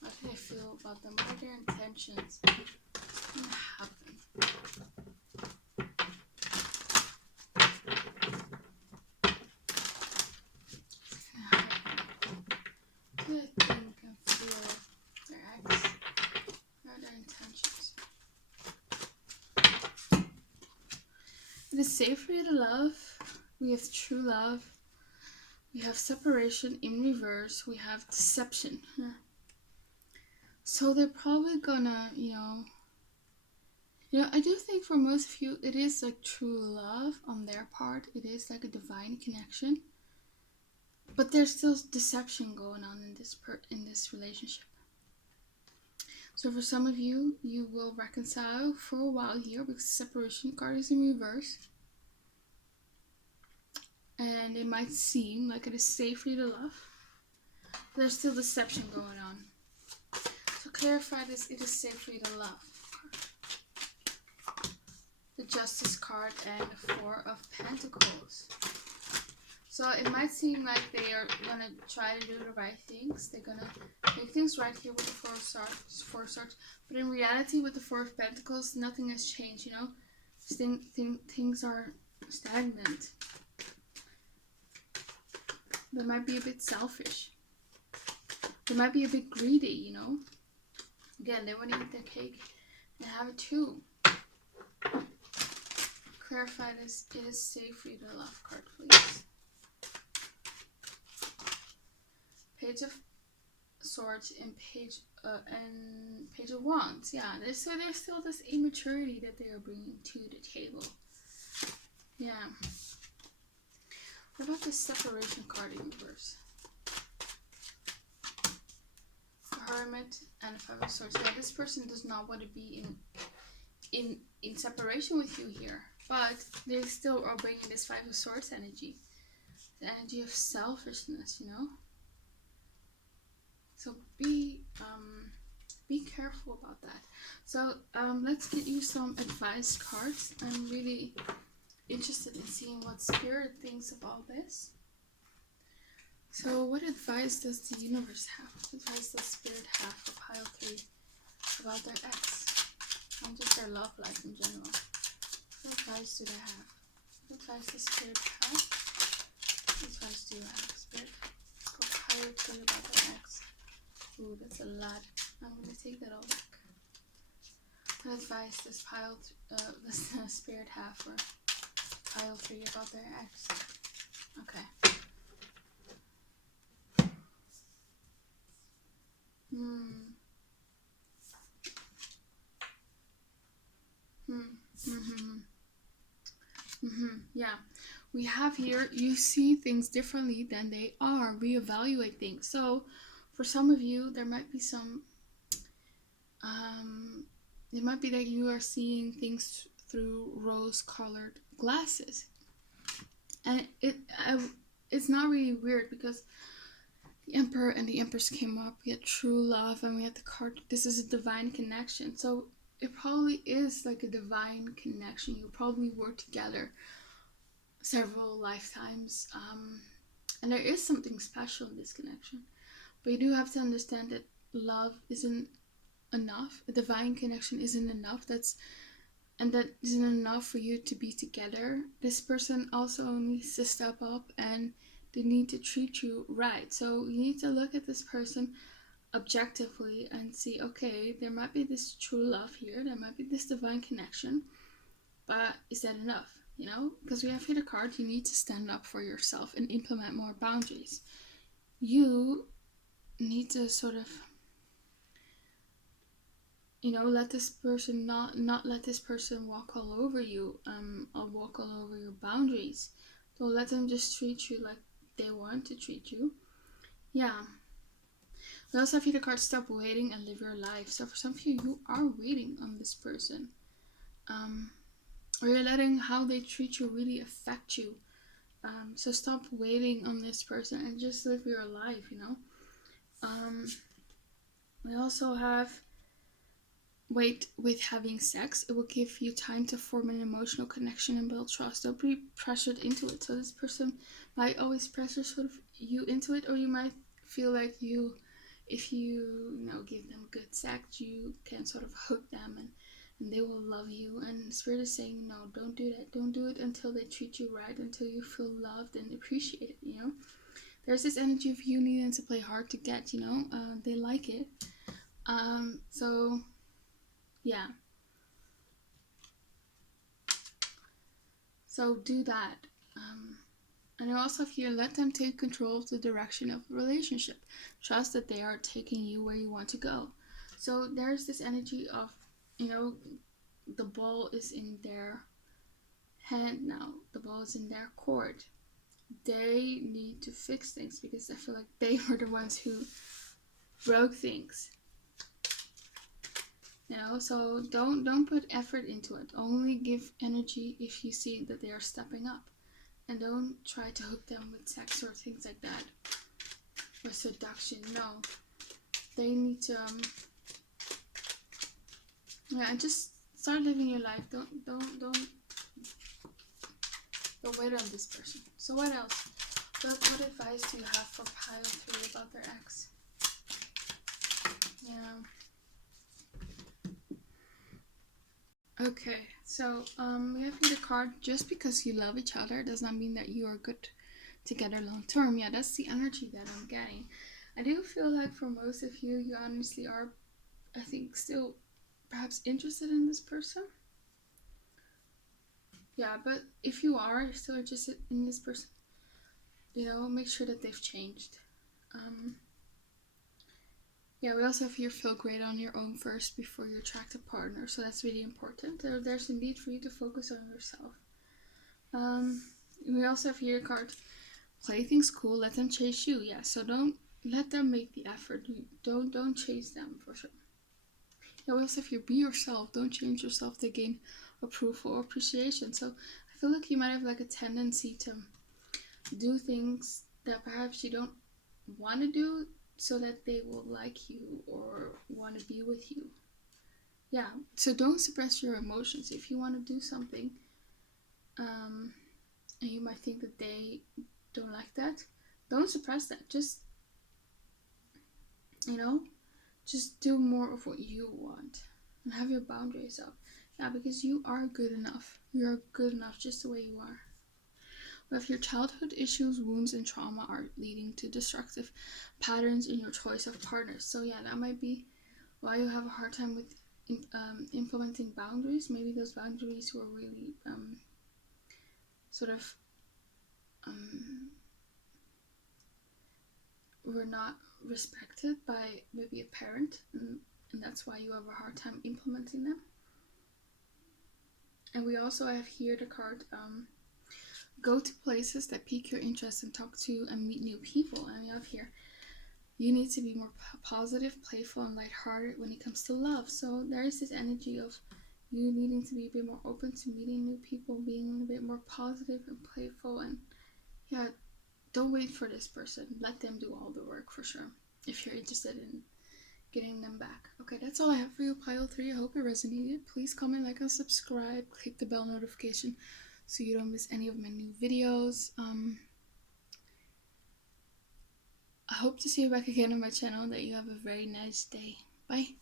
What do they feel about them? What are their intentions? What's going to happen? What do they think and feel their ex? What are their intentions? It is safe for you to love. We have true love. We have separation in reverse. We have deception. So they're probably gonna, I do think for most of you, it is like true love on their part. It is like a divine connection. But there's still deception going on in this relationship. So for some of you, you will reconcile for a while here because the separation card is in reverse. And it might seem like it is safe for you to love. But there's still deception going on. To clarify this, it is safe for you to love. The Justice card and the Four of Pentacles. So it might seem like they are going to try to do the right things. They're going to make things right here with the Four of Swords. But in reality, with the Four of Pentacles, nothing has changed, Things are stagnant. They might be a bit selfish. They might be a bit greedy, Again, they want to eat their cake and have it too. Clarify this. It is safe for you to love card, please. Page of Swords and Page of Wands. Yeah, there's still this immaturity that they are bringing to the table. Yeah. What about the separation card in reverse? The Hermit and the Five of Swords. Yeah, this person does not want to be in separation with you here, but they still are bringing this Five of Swords energy. The energy of selfishness, So be careful about that. So let's get you some advice cards. I'm really interested in seeing what Spirit thinks about this. So what advice does the universe have? What advice does Spirit have for pile 3 about their ex and just their love life in general? What advice do they have? What advice does Spirit have? What advice do you have, Spirit, for pile 3 about their ex? Ooh, that's a lot. I'm gonna take that all back. What advice does does Spirit have for pile 3 about their ex? Okay. Yeah, we have here, you see things differently than they are. Reevaluate things. So, for some of you, there might be some, it might be that you are seeing things through rose-colored glasses, and it's not really weird because the Emperor and the Empress came up. We had true love, and we had the card. This is a divine connection. So it probably is like a divine connection. You probably work together several lifetimes, and there is something special in this connection. But you do have to understand that love isn't enough. A divine connection isn't enough. That isn't enough for you to be together. This person also needs to step up, and they need to treat you right. So you need to look at this person objectively and see, okay, there might be this true love here, there might be this divine connection, but is that enough? You know, because we have here the card, you need to stand up for yourself and implement more boundaries. You need to sort of, you know, let this person not let this person walk all over you, or walk all over your boundaries. Don't let them just treat you like they want to treat you. Yeah. We also have here the card, stop waiting and live your life. So for some of you, you are waiting on this person, or you're letting how they treat you really affect you. So stop waiting on this person and just live your life, you know. We also have Waite with having sex. It will give you time to form an emotional connection and build trust. Don't be pressured into it. So this person might always pressure sort of you into it, or you might feel like if you know, give them good sex, you can sort of hook them, and they will love you. And Spirit is saying, no, don't do that. Don't do it until they treat you right, until you feel loved and appreciated, you know. There's this energy of you needing to play hard to get, you know. They like it. So, yeah. So do that. And I also here, let them take control of the direction of the relationship. Trust that they are taking you where you want to go. So there's this energy of, you know, the ball is in their hand now. The ball is in their court. They need to fix things because I feel like they were the ones who broke things. You know, so don't put effort into it. Only give energy if you see that they are stepping up. And don't try to hook them with sex or things like that. Or seduction. No. They need to and just start living your life. Don't wait on this person. So what else? What advice do you have for pile 3 about their ex? Yeah. Okay, so we have here the card, just because you love each other does not mean that you are good together long term. Yeah, that's the energy that I'm getting. I do feel like for most of you, you honestly are, I think, still perhaps interested in this person. Yeah, but if you are still interested in this person, you know, make sure that they've changed. Yeah, we also have here, feel great on your own first before you attract a partner. So that's really important. There's a need for you to focus on yourself. We also have here a card, play things cool, let them chase you. Yeah, so don't let them make the effort. Don't chase them for sure. Yeah, we also have here, be yourself. Don't change yourself to gain approval or appreciation. So I feel like you might have like a tendency to do things that perhaps you don't want to do so that they will like you or want to be with you. Yeah, so don't suppress your emotions. If you want to do something, and you might think that they don't like that, don't suppress that. Just, you know, just do more of what you want and have your boundaries up. Yeah, because you are good enough. You're good enough just the way you are. But if your childhood issues, wounds, and trauma are leading to destructive patterns in your choice of partners, so yeah, that might be why you have a hard time with implementing boundaries. Maybe those boundaries were really sort of were not respected by maybe a parent, and that's why you have a hard time implementing them. And we also have here the card, go to places that pique your interest and talk to and meet new people. I mean, up here, you need to be more positive, playful, and lighthearted when it comes to love. So there is this energy of you needing to be a bit more open to meeting new people, being a bit more positive and playful, and yeah, don't wait for this person. Let them do all the work for sure if you're interested in getting them back. Okay, that's all I have for you, pile 3. I hope it resonated. Please comment, like, and subscribe. Click the bell notification so you don't miss any of my new videos. I hope to see you back again on my channel, that you have a very nice day. Bye.